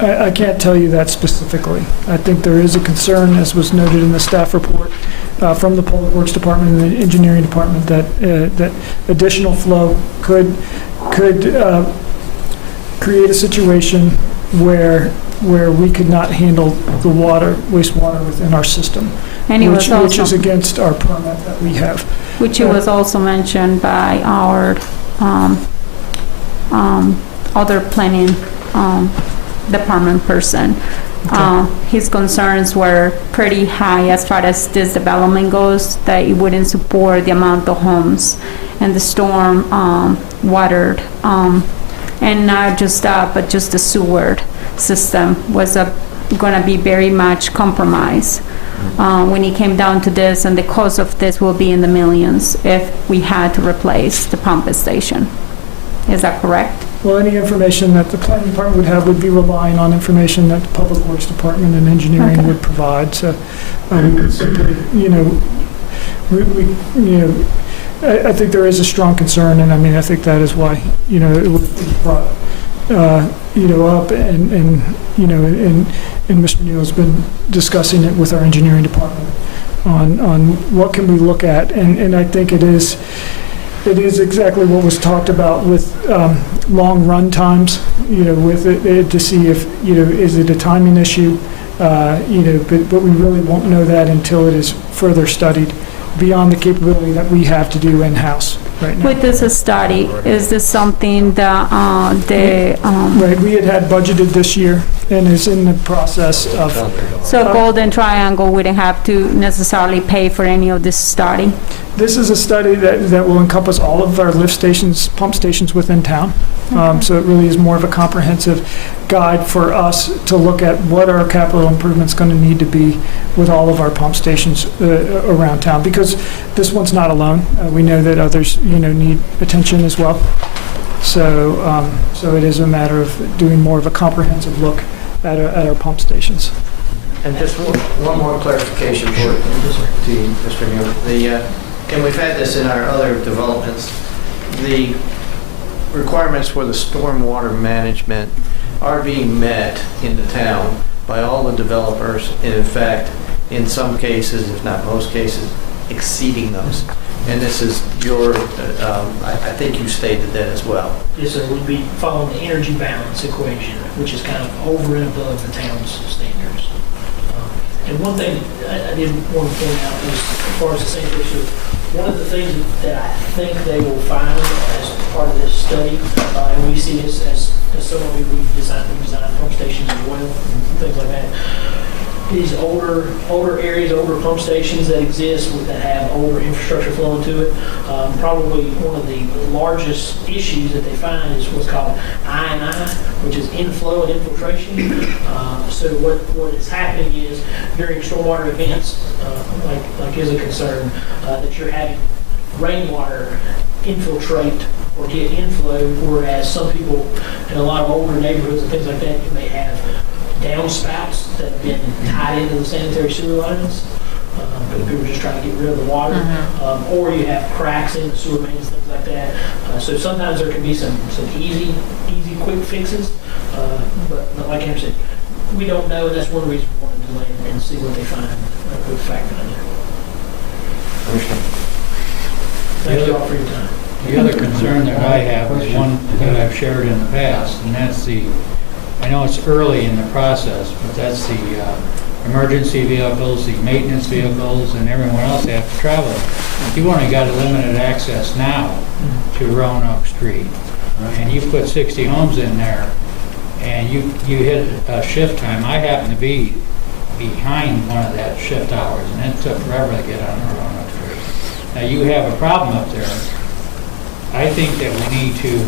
I can't tell you that specifically. I think there is a concern, as was noted in the staff report, from the Public Works Department and the Engineering Department, that additional flow could create a situation where we could not handle the wastewater within our system, which is against our permit that we have. Which was also mentioned by our other planning department person. His concerns were pretty high as far as this development goes, that it wouldn't support the amount of homes and the storm watered, and not just that, but just the sewer system was going to be very much compromised when it came down to this, and the cost of this will be in the millions if we had to replace the pump station. Is that correct? Well, any information that the planning department would have would be relying on information that the Public Works Department and Engineering would provide. So, simply, I think there is a strong concern, and I think that is why, it was brought, up, and Mr. Neal has been discussing it with our engineering department on what can we look at, and I think it is exactly what was talked about with long run times, with it to see if, is it a timing issue, but we really won't know that until it is further studied beyond the capability that we have to do in-house right now. With this study, is this something that Right, we had budgeted this year and is in the process of... So Golden Triangle wouldn't have to necessarily pay for any of this study? This is a study that will encompass all of our lift stations, pump stations within town. So it really is more of a comprehensive guide for us to look at what our capital improvements going to need to be with all of our pump stations around town, because this one's not alone. We know that others, need attention as well. So it is a matter of doing more of a comprehensive look at our pump stations. And just one more clarification for to Mr. Neal. And we've had this in our other developments. The requirements for the stormwater management are being met in the town by all the developers, and in fact, in some cases, if not most cases, exceeding those. And this is your, I think you stated that as well. Yes, sir, we'd be following the energy balance equation, which is kind of over and above the town's standards. And one thing I did want to point out is, as far as the sanitary sewer, one of the things that I think they will find as part of this study, and we see this as someone we design pump stations as well, and things like that, these older areas, older pump stations that exist that have older infrastructure flowing to it. Probably one of the largest issues that they find is what's called I&I, which is inflow and infiltration. So what is happening is during stormwater events, like is a concern, that you're having rainwater infiltrate or get inflow, whereas some people in a lot of older neighborhoods and things like that, you may have downspouts that have been tied into the sanitary sewer lines. People are just trying to get rid of the water. Or you have cracks in the sewer mains, things like that. So sometimes there can be some easy, quick fixes. But like Henry said, we don't know, and that's one reason we want to delay it and see what they find with factor in there. Thank you all for your time. The other concern that I have is one that I've shared in the past, and that's I know it's early in the process, but that's the emergency vehicles, the maintenance vehicles, and everyone else that have to travel. You've only got a limited access now to Roanoke Street, and you put 60 homes in there, and you hit a shift time. I happen to be behind one of that shift hours, and it took forever to get on Roanoke Street. Now, you have a problem up there. I think that we need to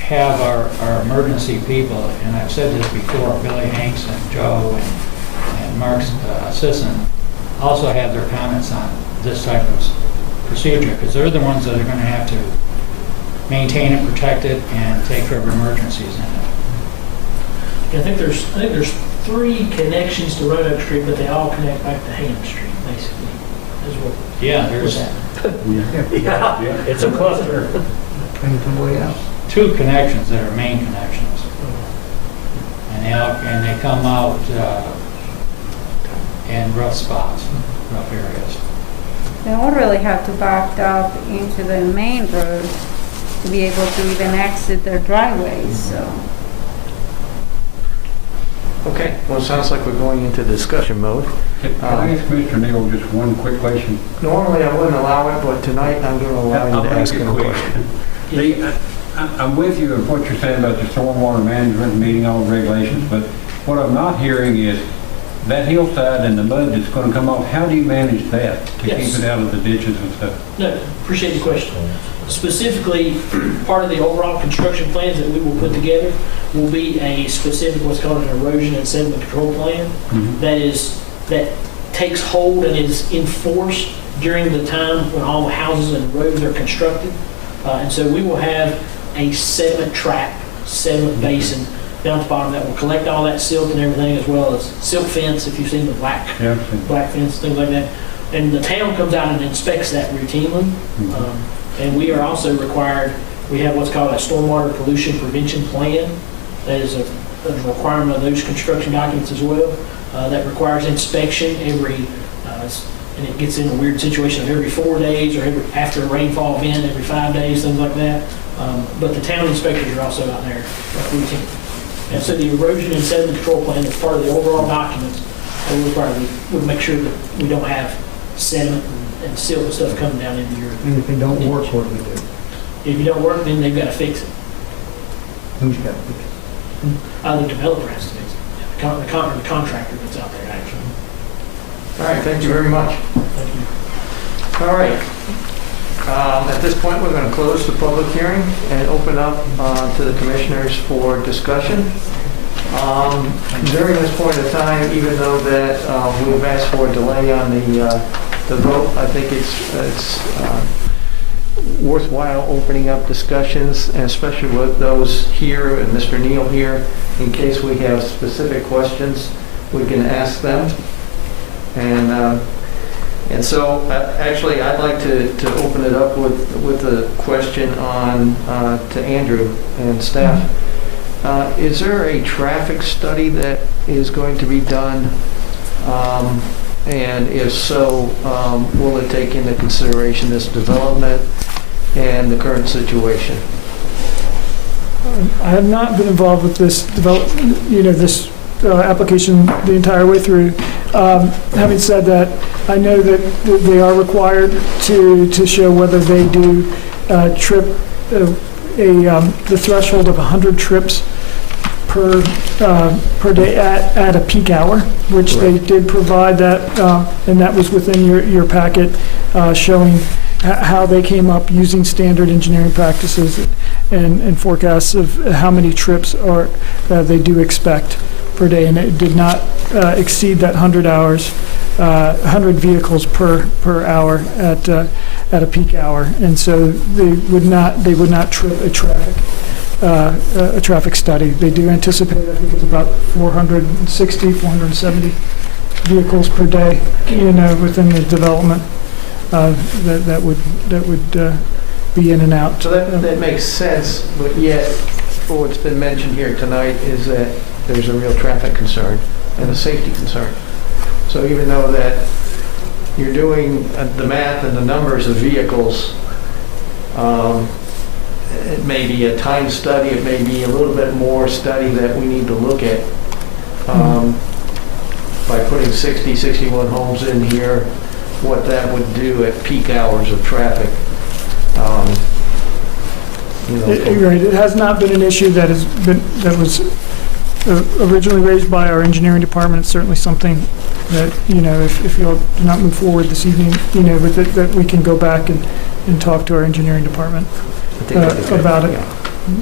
have our emergency people, and I've said this before, Billy Hanks and Joe and Mark's assistant, also have their comments on this type of procedure, because they're the ones that are going to have to maintain it, protect it, and take care of emergencies in it. I think there's 3 connections to Roanoke Street, but they all connect back to Ham Street, basically. Is what there's It's a cluster. Depends on the way out. 2 connections that are main connections, and they come out in rough spots, rough areas. They don't really have to back up into the main road to be able to even exit their driveways, so. Okay, well, it sounds like we're going into discussion mode. Can I ask Mr. Neal just one quick question? Normally, I wouldn't allow it, but tonight I'm going to allow you to ask him a question. I'm with you in what you're saying about the stormwater management, meeting all the regulations, but what I'm not hearing is that hillside and the mud that's going to come off, how do you manage that to keep it out of the ditches and stuff? No, appreciate the question. Specifically, part of the overall construction plans that we will put together will be a specific, what's called an erosion and sediment control plan. That takes hold and is enforced during the time when all the houses and roads are constructed. And so we will have a sediment trap, sediment basin down at the bottom that will collect all that silt and everything, as well as silt fence, if you've seen the black fence, things like that. And the town comes out and inspects that routinely. And we are also required, we have what's called a stormwater pollution prevention plan. That is a requirement of those construction documents as well. That requires inspection every, and it gets in a weird situation of every 4 days or after a rainfall event, every 5 days, things like that. But the town inspectors are also out there routinely. And so the erosion and sediment control plan is part of the overall documents. And we make sure that we don't have sediment and silt and stuff coming down into your. And if it don't work, what do we do? If you don't work, then they've got to fix it. Who's got to fix it? The developer has to fix it. The contractor that's out there, actually. All right, thank you very much. Thank you. All right. At this point, we're going to close the public hearing and open up to the commissioners for discussion. During this point of time, even though that we've asked for a delay on the vote, I think it's worthwhile opening up discussions, and especially with those here and Mr. Neal here, in case we have specific questions, we can ask them. And And so, actually, I'd like to open it up with a question on, to Andrew and staff. Is there a traffic study that is going to be done? And if so, will it take into consideration this development and the current situation? I have not been involved with this this application the entire way through. Having said that, I know that they are required to show whether they do the threshold of 100 trips per day at a peak hour, which they did provide that, and that was within your packet, showing how they came up using standard engineering practices and forecasts of how many trips they do expect per day, and it did not exceed that 100 vehicles per hour at a peak hour, and so they would not trip a traffic study. They do anticipate, I think it's about 470 vehicles per day, within the development that would be in and out. So that makes sense, but yet, what's been mentioned here tonight is that there's a real traffic concern and a safety concern. So even though that you're doing the math and the numbers of vehicles, it may be a time study, it may be a little bit more study that we need to look at by putting 61 homes in here, what that would do at peak hours of traffic. Right. It has not been an issue that was originally raised by our engineering department. It's certainly something that, if you'll do not move forward this evening, with it, that we can go back and talk to our engineering department about it.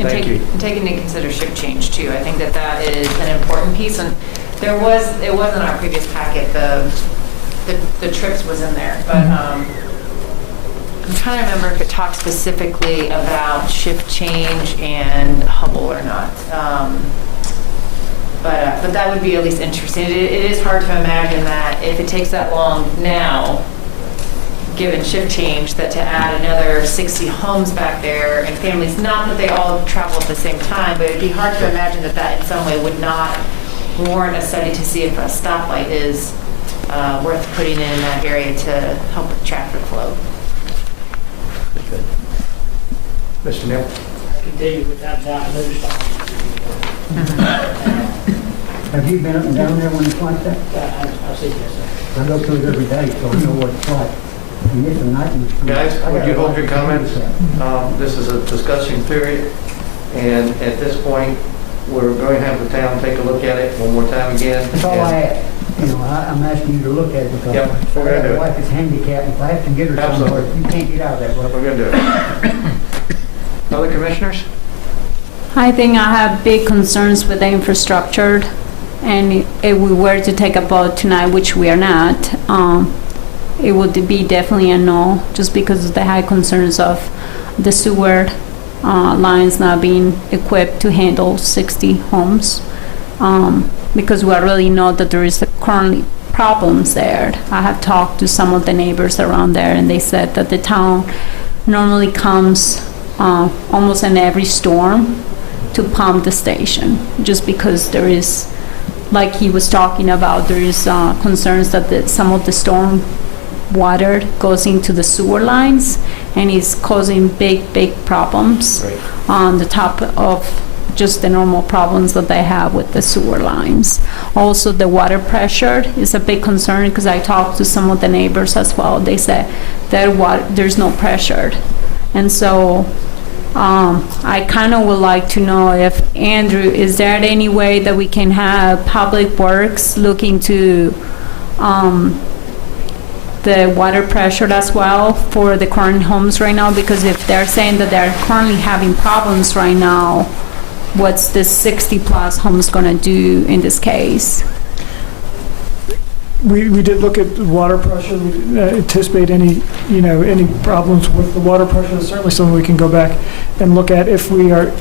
Thank you. And take into consider shift change too. I think that is an important piece, and it was in our previous packet, the trips was in there, but I'm trying to remember if it talks specifically about shift change and Hubble or not. But that would be at least interesting. It is hard to imagine that if it takes that long now, given shift change, that to add another 60 homes back there and families, not that they all travel at the same time, but it'd be hard to imagine that in some way would not warrant a study to see if a stoplight is worth putting in that area to help with traffic flow. Good. Mr. Neal? I can tell you without doubt, no stop. Have you been up and down there when it's like that? I'll see this. I go through it every day, so I know what it's like. And it's a nightmare. Guys, would you hold your comments? This is a discussion period, and at this point, we're going to have the town take a look at it one more time again. That's all I ask. I'm asking you to look at it because Yep, we're gonna do my it. wife is handicapped. If I have to get her somewhere, you can't get out of that road. We're going to do it. Other commissioners? I think I have big concerns with the infrastructure, and if we were to take a vote tonight, which we are not, it would be definitely a no, just because of the high concerns of the sewer lines not being equipped to handle 60 homes, because we already know that there is currently problems there. I have talked to some of the neighbors around there, and they said that the town normally comes almost in every storm to pump the station, just because there is, like he was talking about, there is concerns that some of the storm water goes into the sewer lines and is causing big problems on the top of just the normal problems that they have with the sewer lines. Also, the water pressure is a big concern, because I talked to some of the neighbors as well. They said there's no pressure. And so I kind of would like to know if, Andrew, is there any way that we can have Public Works look into the water pressure as well for the current homes right now? Because if they're saying that they're currently having problems right now, what's the 60-plus homes going to do in this case? We did look at the water pressure. We didn't anticipate any problems with the water pressure. It's certainly something we can go back and look at if we are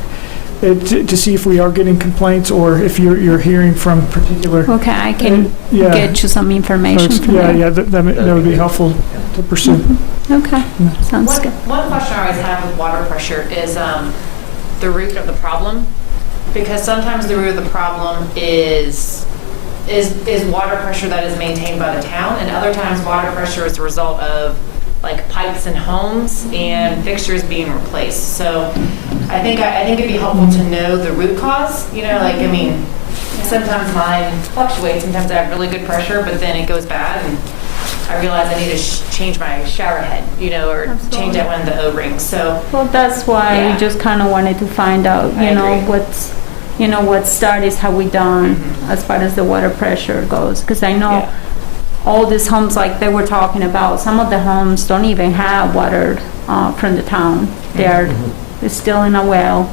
to see if we are getting complaints or if you're hearing from particular. Okay, I can Yeah. get you some information from Yeah, there. yeah, that would be helpful to pursue. Okay, sounds good. One question I always have with water pressure is the root of the problem. Because sometimes the root of the problem is water pressure that is maintained by the town, and other times water pressure is the result of like pipes in homes and fixtures being replaced. So I think it'd be helpful to know the root cause. You know, like, I mean, sometimes mine fluctuates. Sometimes I have really good pressure, but then it goes bad, and I realize I need to change my shower head, you know, or change out one of the O-rings. So, Well, that's why Yeah. we just kind of wanted to find out, I agree. what studies have we done as far as the water pressure goes. Because I know Yeah. all these homes like they were talking about, some of the homes don't even have water from the town. They're still in a well.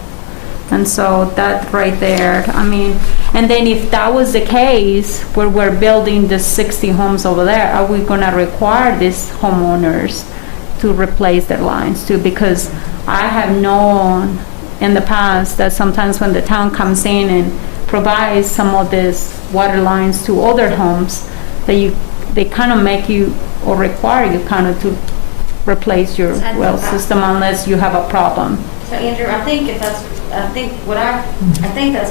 And so that right there, I mean, and then if that was the case, where we're building the 60 homes over there, are we gonna require these homeowners to replace their lines too? Because I have known in the past that sometimes when the town comes in and provides some of these water lines to other homes, that they kind of make you or require you kind of to replace your well system unless you have a problem. So Andrew, I think that's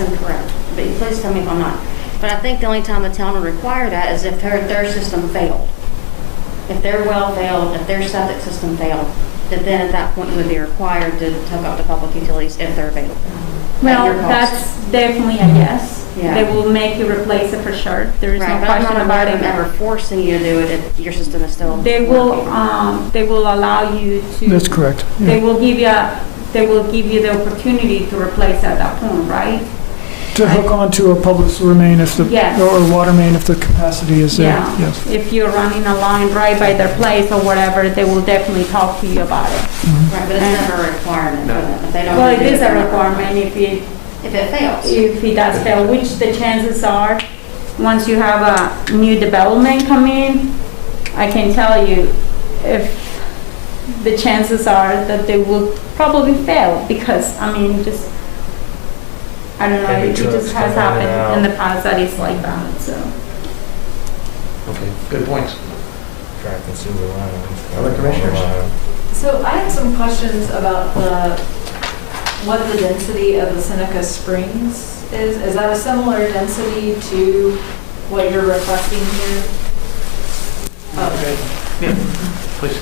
incorrect, but please tell me if I'm not. But I think the only time the town would require that is if their system failed. If their well failed, if their septic system failed, then at that point you would be required to hook up to public utilities if they're available. Well, At your cost. that's definitely a yes. Yeah. They will make you replace it for sure. There is no Right, but I'm question not about aware of it. them ever forcing you to do it if your system is still. They will allow you to. That's correct. Yeah. They will give you the opportunity to replace at that point, right? To hook onto a public sewer main if the, Yes. or water main if the capacity is there, Yeah. yes. If you're running a line right by their place or whatever, they will definitely talk to you about it. Right, but it's never a requirement for them. If they don't. Well, it do is a they're not- requirement if it fails. If it does fail, which the chances are, once you have a new development come in, I can tell you, if the chances are that they will probably fail, because, I mean, just, I don't know, Heavy it just trucks has coming in and happened in out. the past that it's like that, so. Okay, good points. Track and sewer line. Other commissioners? So I have some questions about what the density of the Seneca Springs is. Is that a similar density to what you're requesting here? Okay. Yeah, please.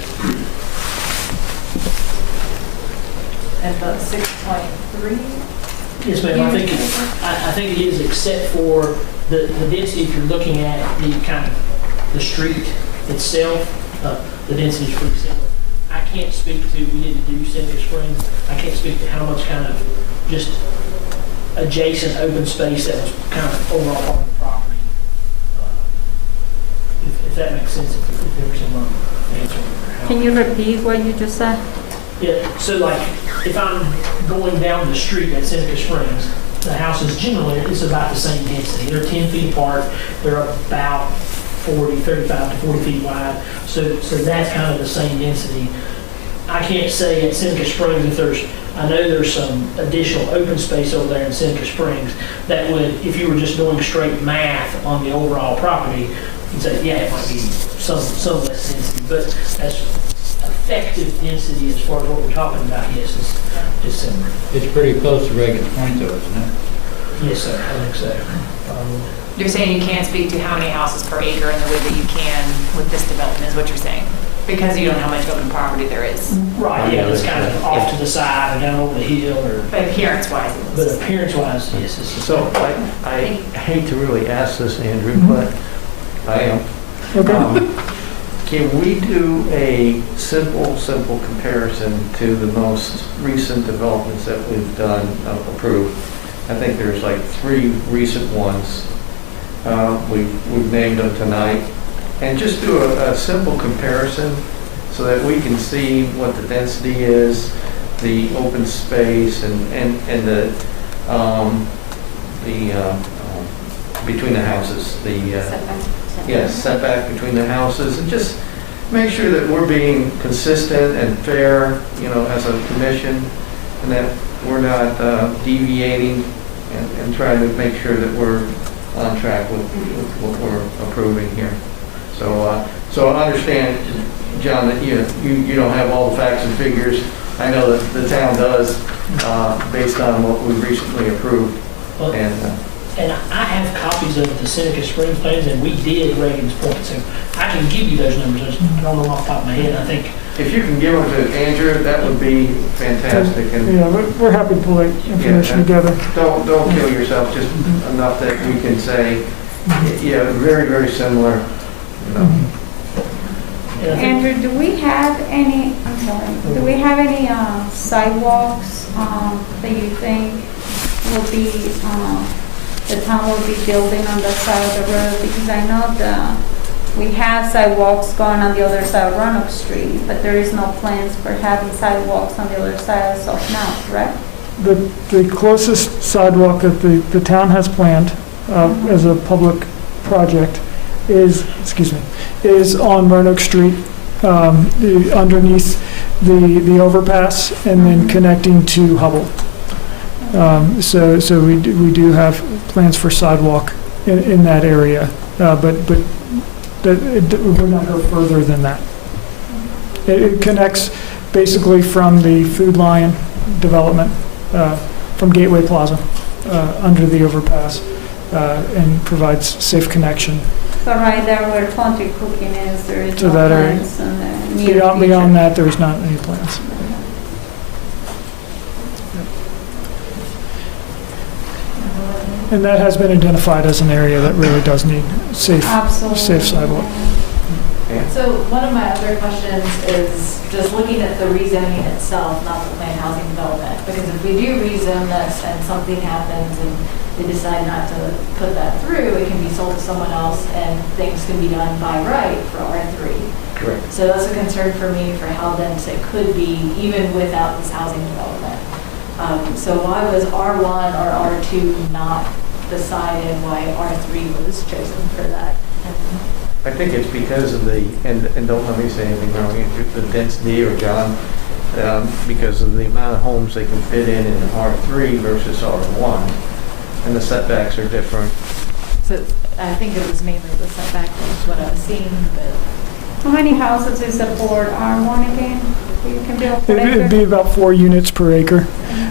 At the 6.3? Yes, ma'am, I think it is, except for the density, if you're looking at the kind of, the street itself, the density is pretty similar. I can't speak to, we didn't do Seneca Springs, I can't speak to how much kind of just adjacent open space that was kind of overall part of the property. If that makes sense, if there was some answer. Can you repeat what you just said? Yeah, so like, if I'm going down the street at Seneca Springs, the houses generally, it's about the same density. They're 10 feet apart, they're about 35 to 40 feet wide, so that's kind of the same density. I can't say at Seneca Springs I know there's some additional open space over there in Seneca Springs that would, if you were just doing straight math on the overall property, you'd say, yeah, it might be some less density, but as effective density as far as what we're talking about, yes, it's similar. It's pretty close to Reagan's Point though, isn't it? Yes, sir, I think so. You're saying you can't speak to how many houses per acre in the way that you can with this development, is what you're saying? Because you don't know how much open property there is. Right, yeah, it's kind of off to the side or down over the hill or. But appearance-wise. But appearance-wise, yes. So I hate to really ask this, Andrew, but I am. Okay. Can we do a simple comparison to the most recent developments that we've done, approved? I think there's like 3 recent ones. We've named them tonight. And just do a simple comparison so that we can see what the density is, the open space, and the between the houses, setback between the houses, and just make sure that we're being consistent and fair, as a commission, and that we're not deviating and trying to make sure that we're on track with what we're approving here. So I understand, John, that you don't have all the facts and figures. I know that the town does, based on what we recently approved. Well, and I have copies of the Seneca Springs plans, and we did Reagan's Point, so I can give you those numbers. I just don't know off the top of my head. I think if you can give them to Andrew, that would be fantastic. And Yeah, we're happy to pull that information together. don't kill yourself, just enough that we can say, yeah, very, very similar. You know. Andrew, do we have any, do we have any sidewalks that you think will be, the town will be building on the side of the road? Because I know we have sidewalks going on the other side of Roanoke Street, but there is no plans for having sidewalks on the other side as of now, correct? The closest sidewalk that the town has planned as a public project is on Roanoke Street, underneath the overpass and then connecting to Hubble. So we do have plans for sidewalk in that area, but we're not go further than that. It connects basically from the Food Lion development, from Gateway Plaza, under the overpass, and provides safe connection. So right there where Country Cooking is, there is To no that area. plans in the near future. Beyond that, there's not any plans. And that has been identified as an area that really does need safe sidewalk. So one of my other questions is just looking at the rezoning itself, not the planned housing development. Because if we do rezone this and something happens and they decide not to put that through, it can be sold to someone else and things can be done by right for R3. Correct. So that's a concern for me for how dense it could be even without this housing development. So why was R1 or R2 not decided, why R3 was chosen for that? I think it's because of and don't let me say anything wrong, the density, or John, because of the amount of homes they can fit in R3 versus R1, and the setbacks are different. So I think it was mainly the setback was what I was seeing, but. How many houses is the board R1 again? You can build per acre? It'd be about 4 units per acre.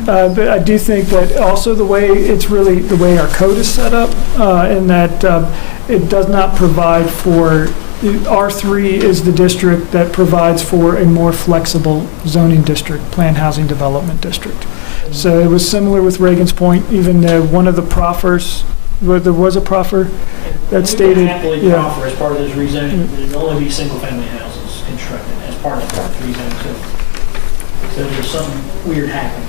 But I do think that also the way our code is set up, in that it does not provide for, R3 is the district that provides for a more flexible zoning district, planned housing development district. So it was similar with Reagan's Point, even though one of the proffers, there was a proffer that stated. Happily proffer as part of this rezoning, there'll only be single-family houses constructed as part of that rezoning. So there's something weird happening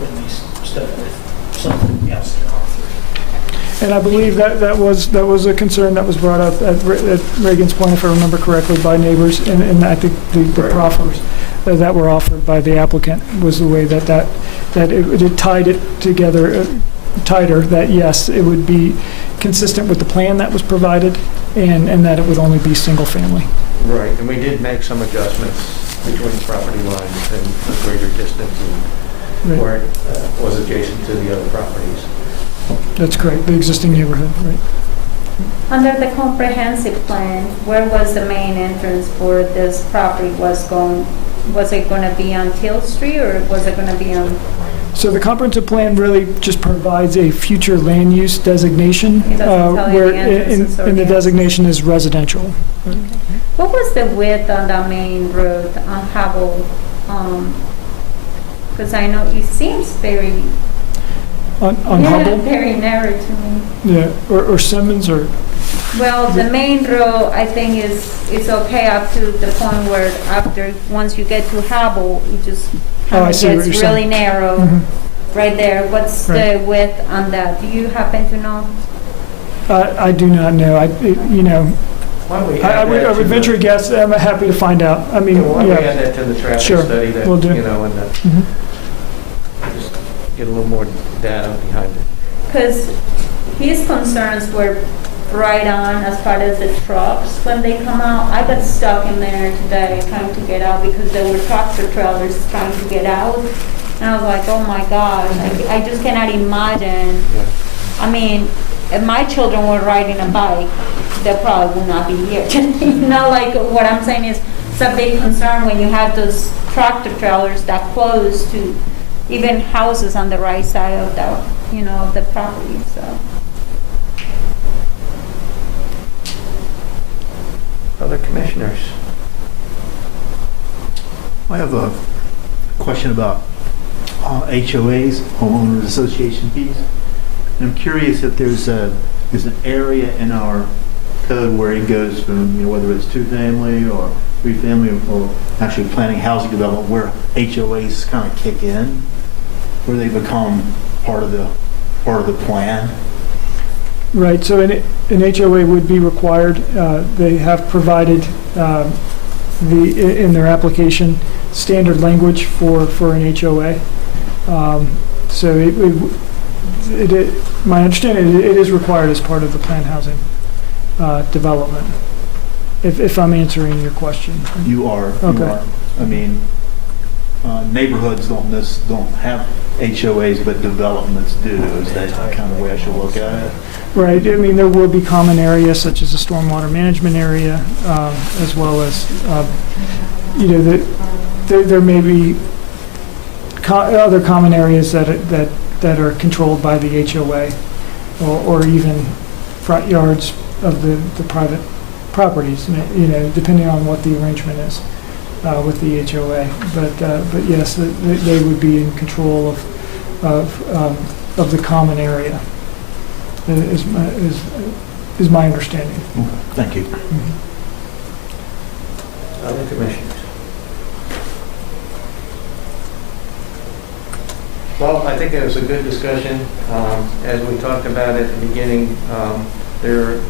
with these stuff with something else in R3. And I believe that was a concern that was brought up at Reagan's Point, if I remember correctly, by neighbors, and I think the proffers that were offered by the applicant was the way that it tied it together tighter, that yes, it would be consistent with the plan that was provided, and that it would only be single family. Right, and we did make some adjustments between property lines and a greater distance where it was adjacent to the other properties. That's correct, the existing neighborhood, right. Under the comprehensive plan, where was the main entrance for this property was it going to be on Teal Street, or was it going to be on? So the comprehensive plan really just provides a future land use designation, where and the designation is residential. Okay. What was the width on the main road on Hubble? Because I know it seems very Hubble? Very narrow to me. Yeah, or Simmons, or? Well, the main road, I think, is okay up to the point where once you get to Hubble, it just gets really narrow right there. What's the width on that? Do you happen to know? I do not know. I would venture a guess. I'm happy to find out. I mean, why don't we add that to the traffic study that, we'll do. And just get a little more data behind it. Because his concerns were right on as far as the trucks when they come out. I got stuck in there today trying to get out because there were tractor trailers trying to get out, And I was like, oh my gosh, I just cannot imagine. I mean, if my children were riding a bike, they probably would not be here. You know, like what I'm saying is, it's a big concern when you have those tractor trailers that close to even houses on the right side of the, you know, of the property, so. Other commissioners? I have a question about HOAs, homeowners association fees. And I'm curious if there's an area in our code where it goes from, you know, whether it's two-family or three-family or actually planning housing development where HOAs kind of kick in, where they become part of the plan. Right, so an HOA would be required. They have provided in their application standard language for an HOA. So my understanding, it is required as part of the planned housing development, if I'm answering your question. You are. Okay. You are. I mean, neighborhoods don't have HOAs, but developments do. Is that kind of the way I should look at it? Right. I mean, there will be common areas such as a stormwater management area, as well as, you know, there may be other common areas that are controlled by the HOA, or even front yards of the private properties. You know, depending on what the arrangement is with the HOA. But yes, they would be in control of the common area. Is my understanding. Okay. Thank you. Mm-hmm. Other commissioners? Well, I think it was a good discussion. As we talked about at the beginning, there are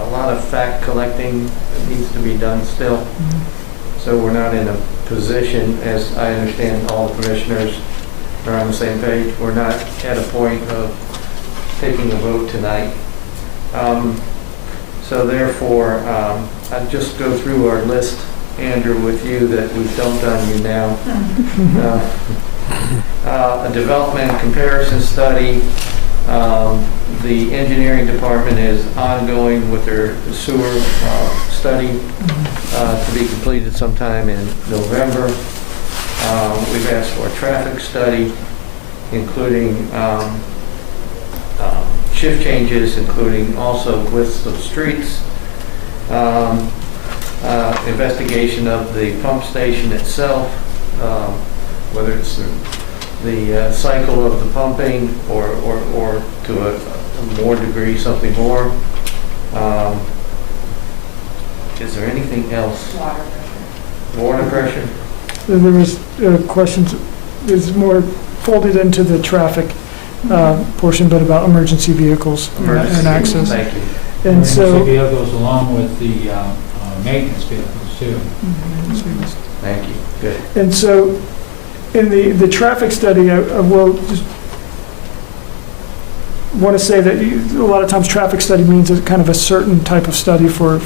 a lot of fact collecting that needs to be done still. Mm-hmm. So we're not in a position, as I understand all commissioners are on the same page, we're not at a point of taking a vote tonight. So therefore, I'll just go through our list, Andrew, with you that we've dumped on you now. A development comparison study. The engineering department is ongoing with their sewer study to be completed sometime in November. We've asked for a traffic study, including shift changes, including also widths of streets, investigation of the pump station itself, whether it's the cycle of the pumping or to a more degree, something more. Is there anything else? Water pressure. Water pressure? There was questions, there's more folded into the traffic portion, but about emergency vehicles and access. Thank you. And Emergency so, vehicles along with the maintenance vehicles too. Thank you. Good. and so in the traffic study, I will just want to say that a lot of times traffic study means a kind of a certain type of study for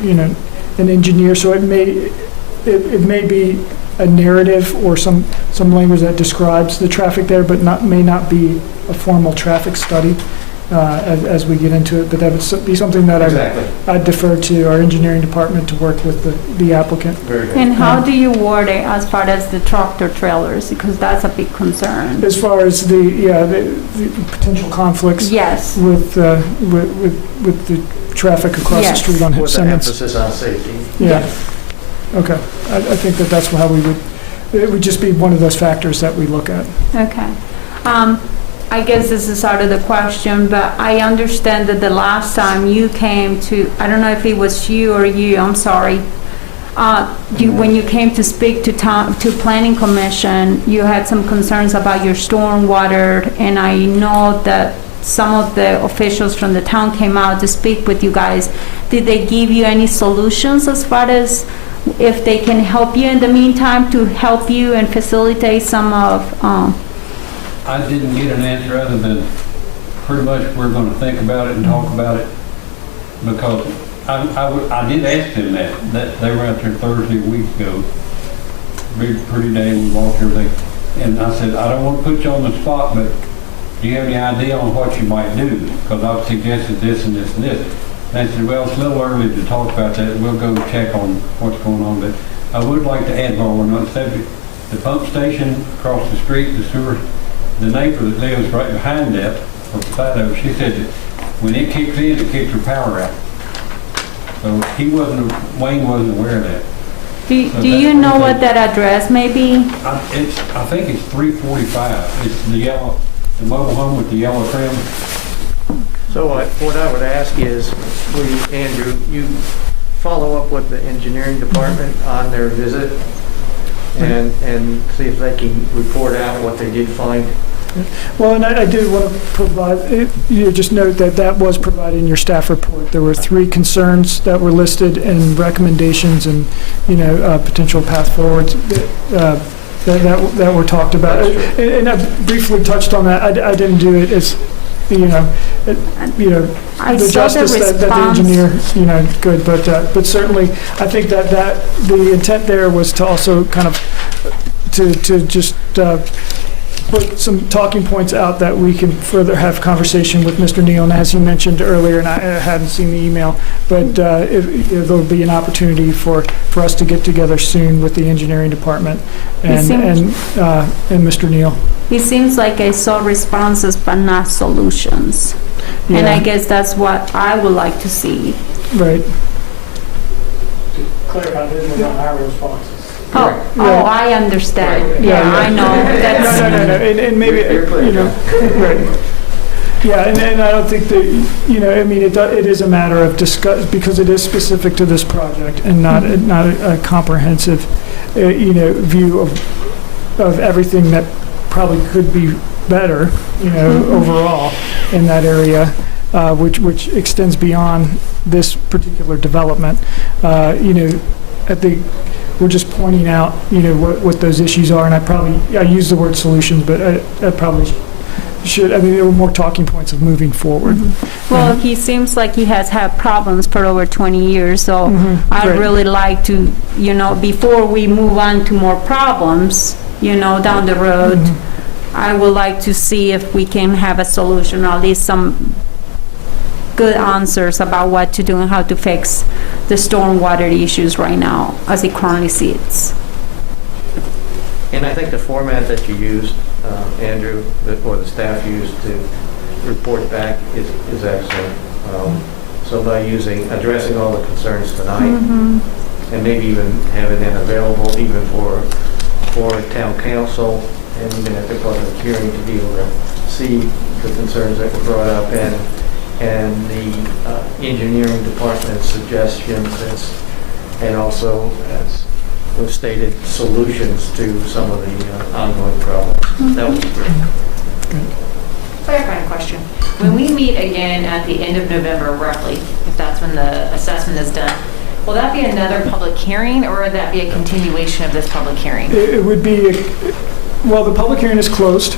you know, an engineer. So it may be a narrative or some language that describes the traffic there, but may not be a formal traffic study as we get into it. But that would be something that I'd defer to our engineering department to work with the applicant. Very good. And how do you word it as far as the tractor trailers? Because that's a big concern. As far as the potential conflicts Yes. with the traffic across the Yes. street on With an Simmons. emphasis on safety. Yeah. Okay. I think that's how we would, it would just be one of those factors that we look at. Okay. I guess this is out of the question, but I understand that the last time you came to, I don't know if it was you or you, I'm sorry, when you came to speak to Planning Commission, you had some concerns about your stormwater, and I know that some of the officials from the town came out to speak with you guys. Did they give you any solutions as far as if they can help you in the meantime to help you and facilitate some of, I didn't get an answer other than pretty much we're going to think about it and talk about it, because I did ask them that they were out there Thursday a week ago. Big pretty day, we walked everything. And I said, I don't want to put you on the spot, but do you have any idea on what you might do? Because I've suggested this and this and this. And I said, well, it's a little early to talk about that. We'll go check on what's going on. But I would like to add more on the subject. The pump station across the street, the sewer, the neighbor that lives right behind that, or beside of it, she said that when it kicks in, it kicks her power out. So Wayne wasn't aware of that. Do you know what that address may be? I think it's 345. It's the mobile home with the yellow trim. So what I would ask is, will you, Andrew, you follow up with the engineering department on their visit and see if they can report out what they did find? Well, and I did want to provide, just note that that was provided in your staff report. There were 3 concerns that were listed and recommendations and, potential path forwards that were talked about. And I briefly touched on that. I didn't do it as, the justice that the engineer, could, but certainly I think that the intent there was to also kind of to just put some talking points out that we can further have conversation with Mr. Neal. And as he mentioned earlier, and I hadn't seen the email, but there'll be an opportunity for us to get together soon with the engineering department and Mr. Neal. It seems like I saw responses but not solutions. Yeah. And I guess that's what I would like to see. Right. Clarify, those were not our responses. Oh, I understand. Right. Yeah, I know. That's No. And maybe, right. Yeah, and I don't think that, it is a matter of discuss, because it is specific to this project and not a comprehensive, view of everything that probably could be better, overall in that area, which extends beyond this particular development. I think we're just pointing out, what those issues are, and I use the word solutions, but I probably should. There were more talking points of moving forward. Well, he seems like he has had problems for over 20 years, so I'd Right. really like to, before we move on to more problems, down the road, I would like to see if we can have a solution, or at least some good answers about what to do and how to fix the stormwater issues right now as it currently sits. And I think the format that you used, Andrew, or the staff used to report back is excellent. So by addressing all the concerns tonight, and maybe even having it available even for town council, and even at the public hearing to be able to see the concerns that were brought up and the engineering department's suggestions and also, as was stated, solutions to some of the ongoing problems. That would be great. Clarifying question. When we meet again at the end of November, roughly, if that's when the assessment is done, will that be another public hearing, or would that be a continuation of this public hearing? It would be, the public hearing is closed,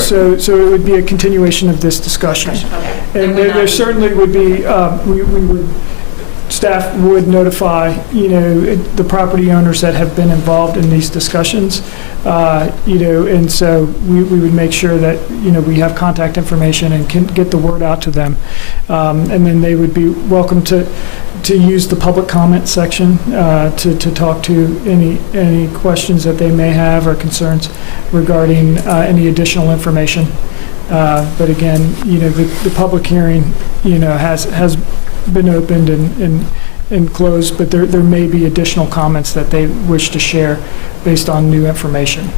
so it would be a continuation of this discussion. Okay. And there certainly would be, staff would notify, the property owners that have been involved in these discussions, and so we would make sure that, we have contact information and can get the word out to them. And then they would be welcome to use the public comment section to talk to any questions that they may have or concerns regarding any additional information. But again, the public hearing, has been opened and closed, but there may be additional comments that they wish to share based on new information.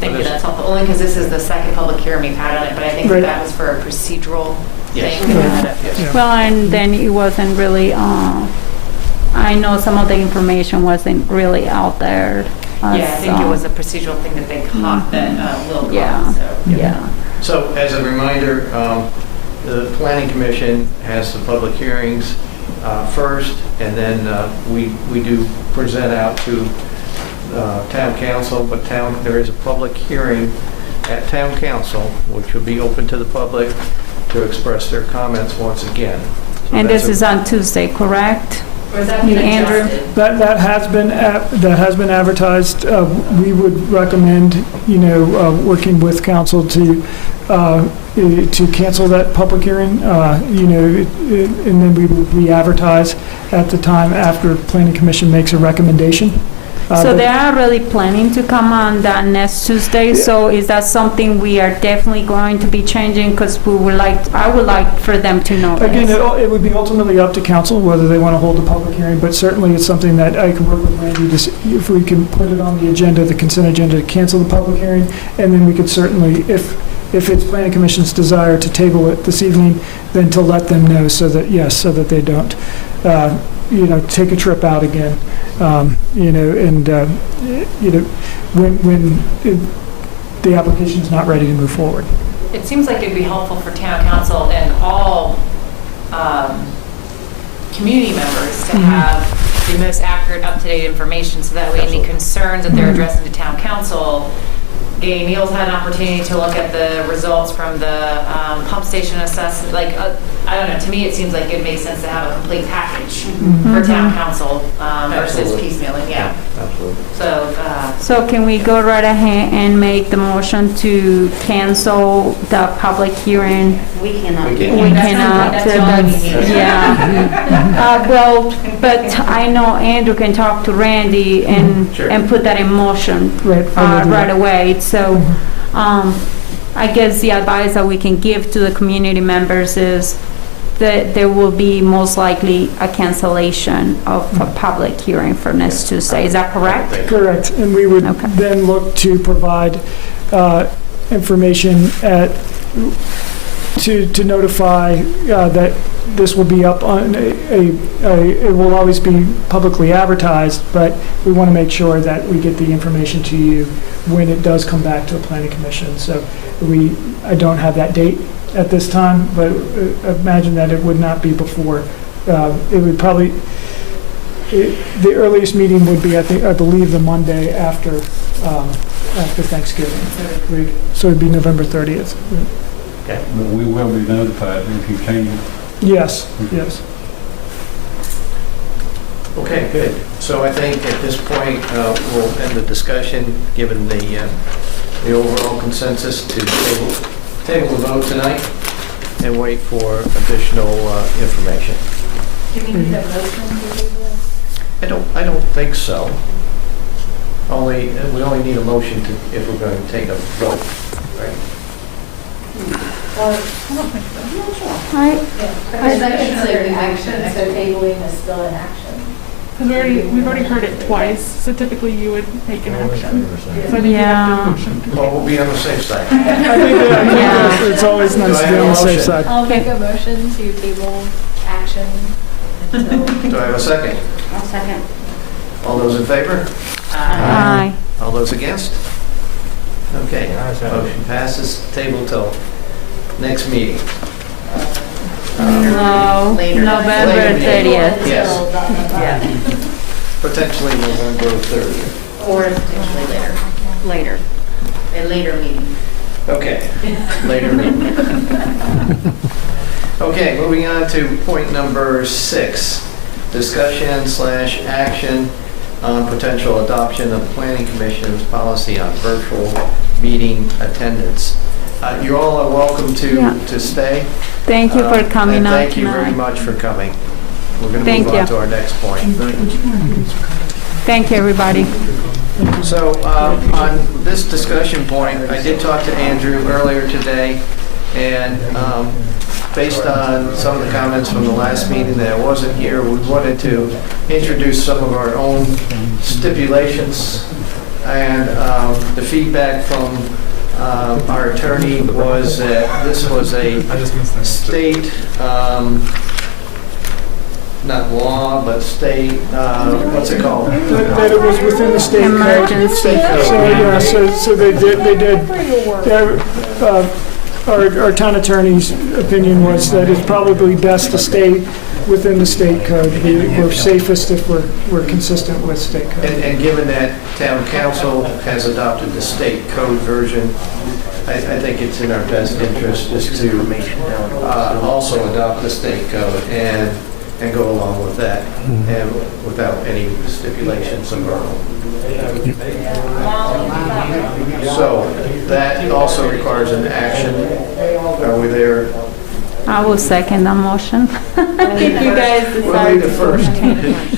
Thank you, that's helpful, only because this is the second public hearing we've had on it, but I think that was for a procedural thing. Yes. Well, and then it wasn't really, I know some of the information wasn't really out there. Yeah, I think it was a procedural thing that they caught, that Will caught, Yeah. so. Yeah. So as a reminder, the Planning Commission has the public hearings first, and then we do present out to Town Council, but there is a public hearing at Town Council, which will be open to the public to express their comments once again. So And that's this is on Tuesday, correct? Or has that been Andrew? adjusted? That has been advertised. We would recommend, working with council to cancel that public hearing, and then we would re-advertise at the time after Planning Commission makes a recommendation. So they are really planning to come on that next Tuesday, so is that something we are definitely going to be changing? Because I would like for them to know Again, this. it would be ultimately up to council whether they want to hold a public hearing, but certainly it's something that I can work with Randy to see if we can put it on the agenda, the consent agenda, to cancel the public hearing, and then we could certainly, if it's Planning Commission's desire to table it this evening, then to let them know so that they don't, take a trip out again, when the application is not ready to move forward. It seems like it'd be helpful for town council and all community members to have the most accurate, up-to-date information, so that way any concerns that they're addressing to town council, Gay Meals had an opportunity to look at the results from the pump station assessment. I don't know, to me, it seems like it makes sense to have a complete package for town council versus piecemealing, yeah. Absolutely. So can we go right ahead and make the motion to cancel the public hearing? We cannot. We cannot. Yeah. But I know Andrew can talk to Randy and put that in motion right away. So I guess the advice that we can give to the community members is that there will be most likely a cancellation of a public hearing for next Tuesday. Is that correct? Correct. And we would then look to provide information to notify that this will be up on it will always be publicly advertised, but we want to make sure that we get the information to you when it does come back to the Planning Commission. So I don't have that date at this time, but imagine that it would not be before. It would probably, the earliest meeting would be, I believe, the Monday after Thanksgiving week. So it'd be November 30th. But we will be notified if you change. Yes. Okay, good. So I think at this point, we'll end the discussion, given the overall consensus to table the vote tonight and wait for additional information. Do we need a motion to table? I don't think so. We only need a motion if we're going to take a vote, right? Is that considered action, so tabling is still an action? Because we've already heard it twice, so typically you would make an action. So I think you have to motion. Well, we'll be on the safe side. I think it's always nice to be on the safe side. I'll make a motion to table action until. Do I have a second? I'll second. All those in favor? Aye. All those against? Okay, motion passes. Table till next meeting. No, November 30th. Yes. Potentially November 30th. Or potentially later. A later meeting. Okay, later meeting. Okay, moving on to point number 6. Discussion/action on potential adoption of Planning Commission's policy on virtual meeting attendance. You all are welcome to stay. Thank you for coming out Thank you very tonight. much for coming. We're going to Thank move on you. to our next point. Thank you, everybody. So on this discussion point, I did talk to Andrew earlier today, and based on some of the comments from the last meeting that I wasn't here, we wanted to introduce some of our own stipulations. And the feedback from our attorney was that this was a state, not law, but state, what's it called? That it was within the state code. Emergency. State code. So, yeah, so they did, our town attorney's opinion was that it's probably best to stay within the state code. We're safest if we're consistent with state code. And given that town council has adopted the state code version, I think it's in our best interest just to also adopt the state code. And and go along with that, and without any stipulations of our own. So that also requires an action. Are we there? I will second the motion. If you guys We'll decide. need a first.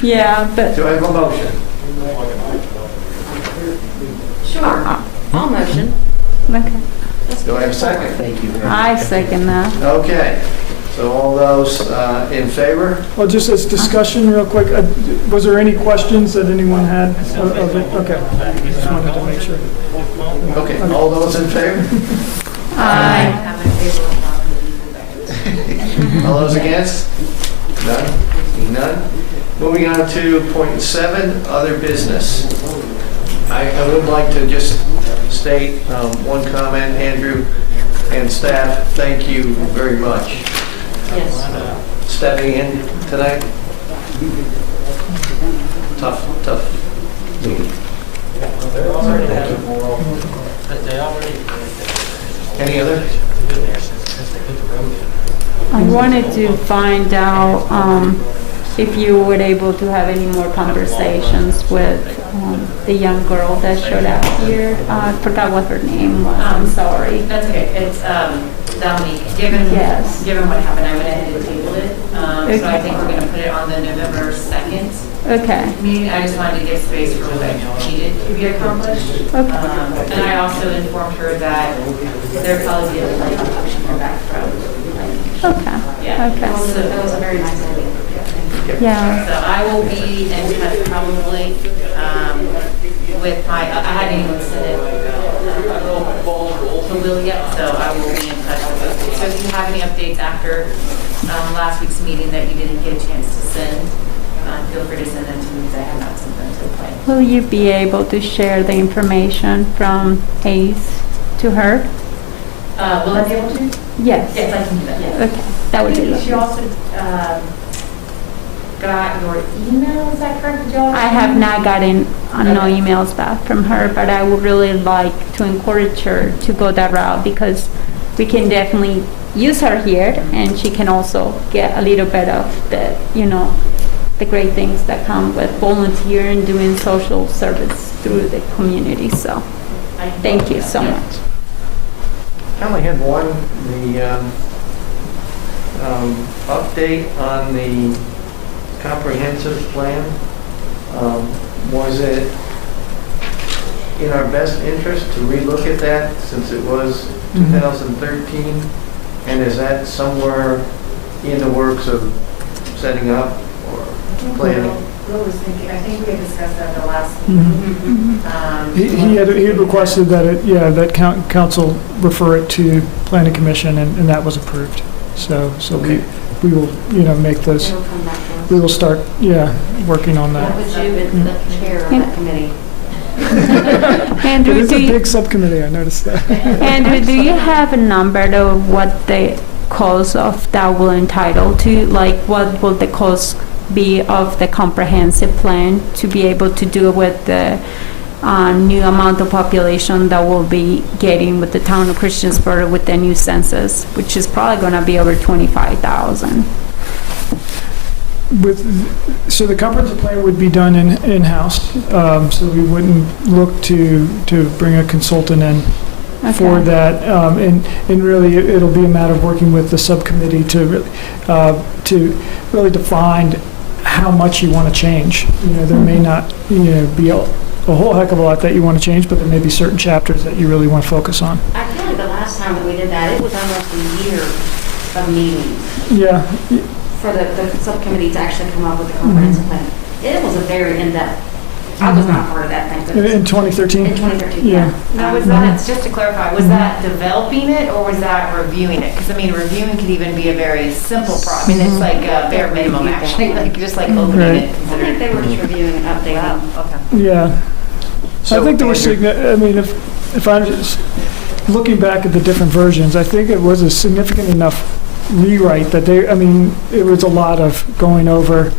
Yeah, but Do I have a motion? Sure. I'll motion. okay. Do I have a second? Thank you. I second that. Okay, so all those in favor? Well, just as discussion real quick, was there any questions that anyone had of it? Okay, just wanted to make sure. Okay, all those in favor? Aye. All those against? None? Seeing none? Moving on to point 7, other business. I would like to just state one comment, Andrew and staff, thank you very much. Yes. Stepping in tonight. Tough meeting. Any other? I wanted to find out if you were able to have any more conversations with the young girl that showed up here. I forgot what her name was. I'm sorry. That's okay. It's Dominique. Given what happened, I went ahead and tabled it. So I think we're going to put it on the November 2nd Okay. meeting. I just wanted to give space for what needed to be accomplished. Okay. And I also informed her that there probably be a delay until she come back from. Okay. Yeah. Okay. That was a very nice idea. Yeah. So I will be in touch probably with my, I hadn't even sent it to Will yet, so I will be in touch with you. So if you have any updates after last week's meeting that you didn't get a chance to send, feel free to send them to me because I have not sent them to the plan. Will you be able to share the information from ACE to her? Will I be able to? Yes. Yes, I can do that, yes. Okay. That would be I think she lovely. also got your email, is that correct? Did you also- I have not gotten no emails back from her, but I would really like to encourage her to go that route because we can definitely use her here and she can also get a little bit of the, the great things that come with volunteering and doing social service through the community. So thank you so much. I only had one, the update on the comprehensive plan. Was it in our best interest to relook at that since it was 2013? And is that somewhere in the works of setting up or planning? Will was thinking, I think we had discussed that the last meeting. He had requested that that council refer it to planning commission, and that was approved. So we will, make those, It'll come back to us. we will start, working on That that. was you and the chair of that committee. It Andrew, is a big subcommittee, I noticed that. Andrew, do you have a number of what the cost of that will entitle to? Like, what will the cost be of the comprehensive plan to be able to do with the new amount of population that we'll be getting with the town of Christiansburg with the new census, which is probably going to be over 25,000. So the comprehensive plan would be done in-house, so we wouldn't look to bring a consultant in for that. And really, it'll be a matter of working with the subcommittee to really define how much you want to change. There may not, be a whole heck of a lot that you want to change, but there may be certain chapters that you really want to focus on. I feel like the last time that we did that, it was almost a year of meetings Yeah, for the subcommittee to actually come up with the comprehensive plan. It was a very in-depth, I was not part of that, thank goodness. in 2013? In 2013, yeah. Now, was that, just to clarify, was that developing it or was that reviewing it? Because, reviewing could even be a very simple it's like a bare minimum, actually, just like opening it. I think they were just reviewing and updating. Okay. Yeah. So, I think there were, Andrew- if I'm just looking back at the different versions, I think it was a significant enough rewrite that it was a lot of going over,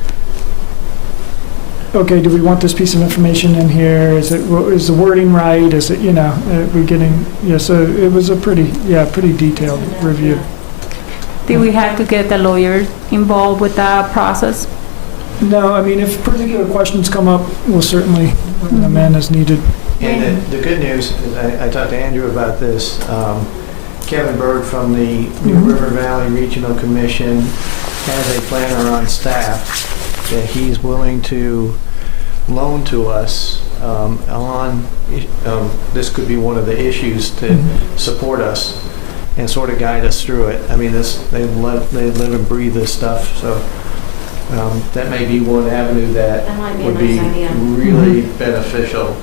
okay, do we want this piece of information in here? Is the wording right? Is it, so it was a pretty detailed review. Do we have to get the lawyers involved with that process? No, I mean, if particular questions come up, we'll certainly bring them in as needed. And the good news is, I talked to Andrew about this, Kevin Bird from the New River Valley Regional Commission has a planner on staff that he's willing to loan to us on, this could be one of the issues to support us and sort of guide us through it. I mean, they live and breathe this stuff, so that may be one avenue that That might be a would be nice idea. really beneficial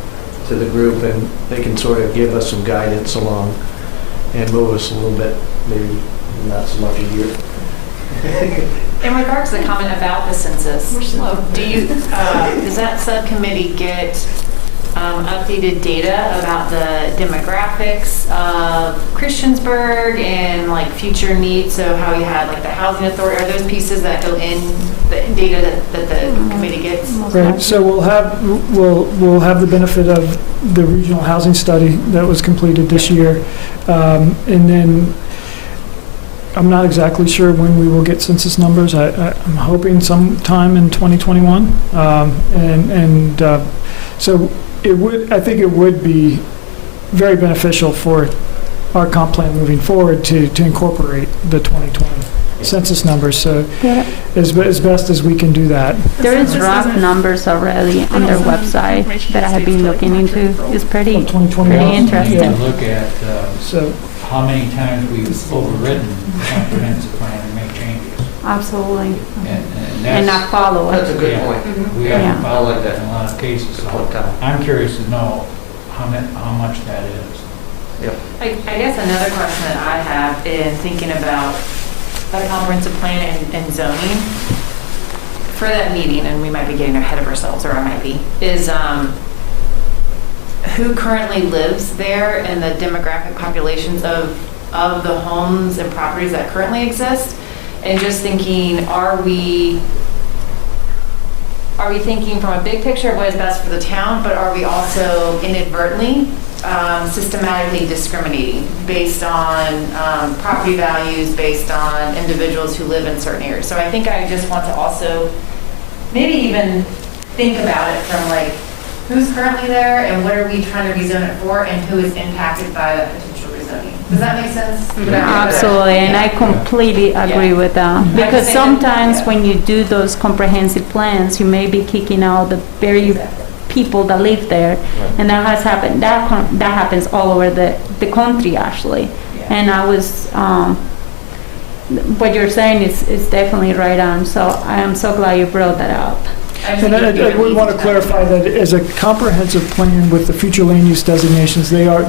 to the group, and they can sort of give us some guidance along and move us a little bit, maybe not so much a year. In regards to the comment about the census, do you, does that subcommittee get updated data about the demographics of Christiansburg and like future needs? So how you had like the housing authority, are those pieces that go in the data that the committee gets? Right, so we'll have the benefit of the regional housing study that was completed this year. And then I'm not exactly sure when we will get census numbers. I'm hoping sometime in 2021. So I think it would be very beneficial for our comp plan moving forward to incorporate the 2020 census numbers. So as best as we can do that. There is rough numbers already on their website that I have been looking into. It's pretty interesting. Look at how many times we've overridden the comprehensive plan and make changes. Absolutely. And not follow it. That's a good point. We haven't followed that in a lot of cases. So I'm curious to know how much that is. I guess another question that I have in thinking about a comprehensive plan and zoning for that meeting, and we might be getting ahead of ourselves, or I might be, is who currently lives there and the demographic populations of the homes and properties that currently exist. And just thinking, are we thinking from a big picture of what is best for the town, but are we also inadvertently systematically discriminating based on property values, based on individuals who live in certain areas? So I think I just want to also maybe even think about it from like, who's currently there and what are we trying to rezone it for, and who is impacted by that potential rezoning? Does that make sense? Absolutely, and I completely agree with that. Because sometimes when you do those comprehensive plans, you may be kicking out the very people that live there, and that has happened. That happens all over the country, actually. And I was, what you're saying is definitely right on. So I am so glad you brought that up. And I would want to clarify that as a comprehensive plan with the future land use designations, they are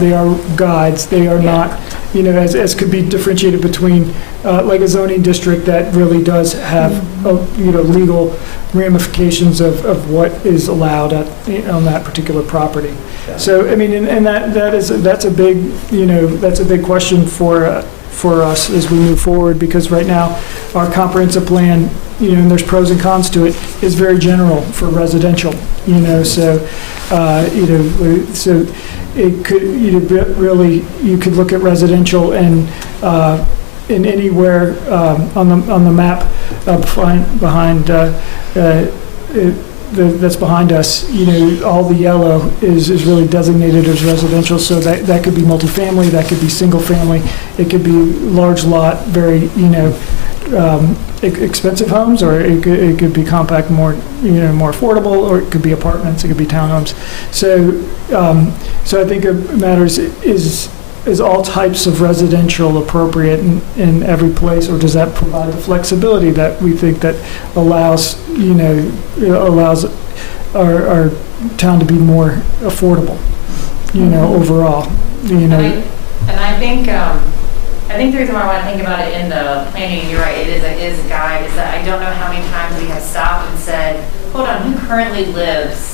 guides. They are not, as could be differentiated between like a zoning district that really does have, legal ramifications of what is allowed on that particular property. So, I mean, and that's a big question for us as we move forward, because right now our comprehensive plan, and there's pros and cons to it, is very general for residential, so it could, really, you could look at residential and in anywhere on the map behind that's behind us, all the yellow is really designated as residential. So that could be multifamily, that could be single family, it could be large lot, very, expensive homes, or it could be compact, more affordable, or it could be apartments, it could be townhomes. So I think it matters, is all types of residential appropriate in every place, or does that provide the flexibility that we think that allows our town to be more affordable, overall, And I think the reason why I want to think about it in the planning, you're right, it is a guide, is that I don't know how many times we have stopped and said, hold on, who currently lives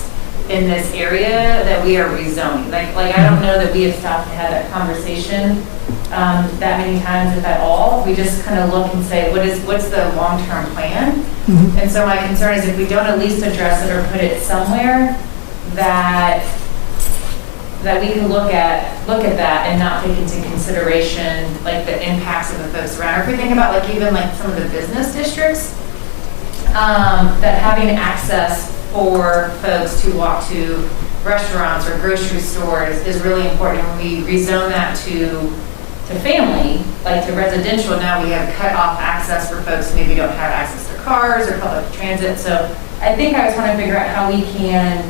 in this area that we are rezoning? Like I don't know that we have stopped and had that conversation that many times, if at all. We just kind of look and say, what's the long-term plan? And so my concern is if we don't at least address it or put it somewhere, that that we can look at that and not take into consideration like the impacts of the folks around. Or if we think about like even like some of the business districts, that having access for folks to walk to restaurants or grocery stores is really important. When we rezone that to family, like to residential, now we have cut off access for folks who maybe don't have access to cars or public transit. So I think I was trying to figure out how we can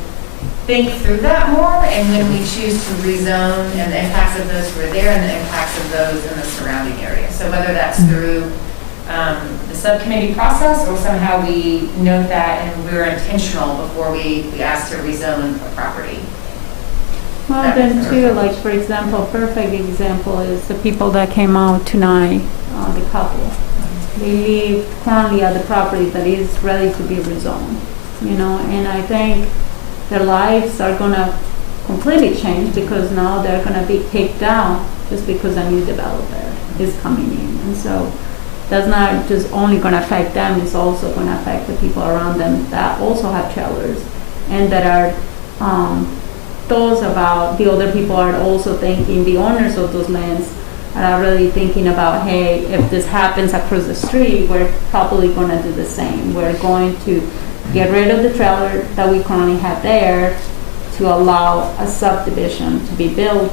think through that more, and when we choose to rezone and the impacts of those who are there and the impacts of those in the surrounding area. So whether that's through the subcommittee process or somehow we note that and we're intentional before we ask to rezone a property. Well, then too, like for example, perfect example is the people that came out tonight, the couple. They live currently at the property that is ready to be rezoned, you know, and I think their lives are gonna completely change because now they're gonna be kicked out just because a new developer is coming in. And so that's not just only gonna affect them, it's also gonna affect the people around them that also have trailers and that are thoughts about the other people are also thinking, the owners of those lands are really thinking about, hey, if this happens across the street, we're probably gonna do the same. We're going to get rid of the trailer that we currently have there to allow a subdivision to be built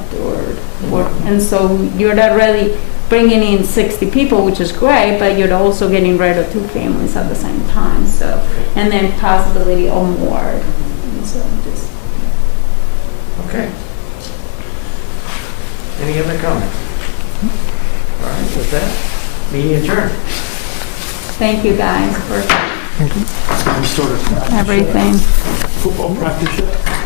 and so you're not really bringing in 60 people, which is great, but you're also getting rid of 2 families at the same time. So, and then possibility of more. And so just. Okay. Any other comments? All right, with that, meeting adjourned. Thank you guys for Thank you. everything. Football practice yet?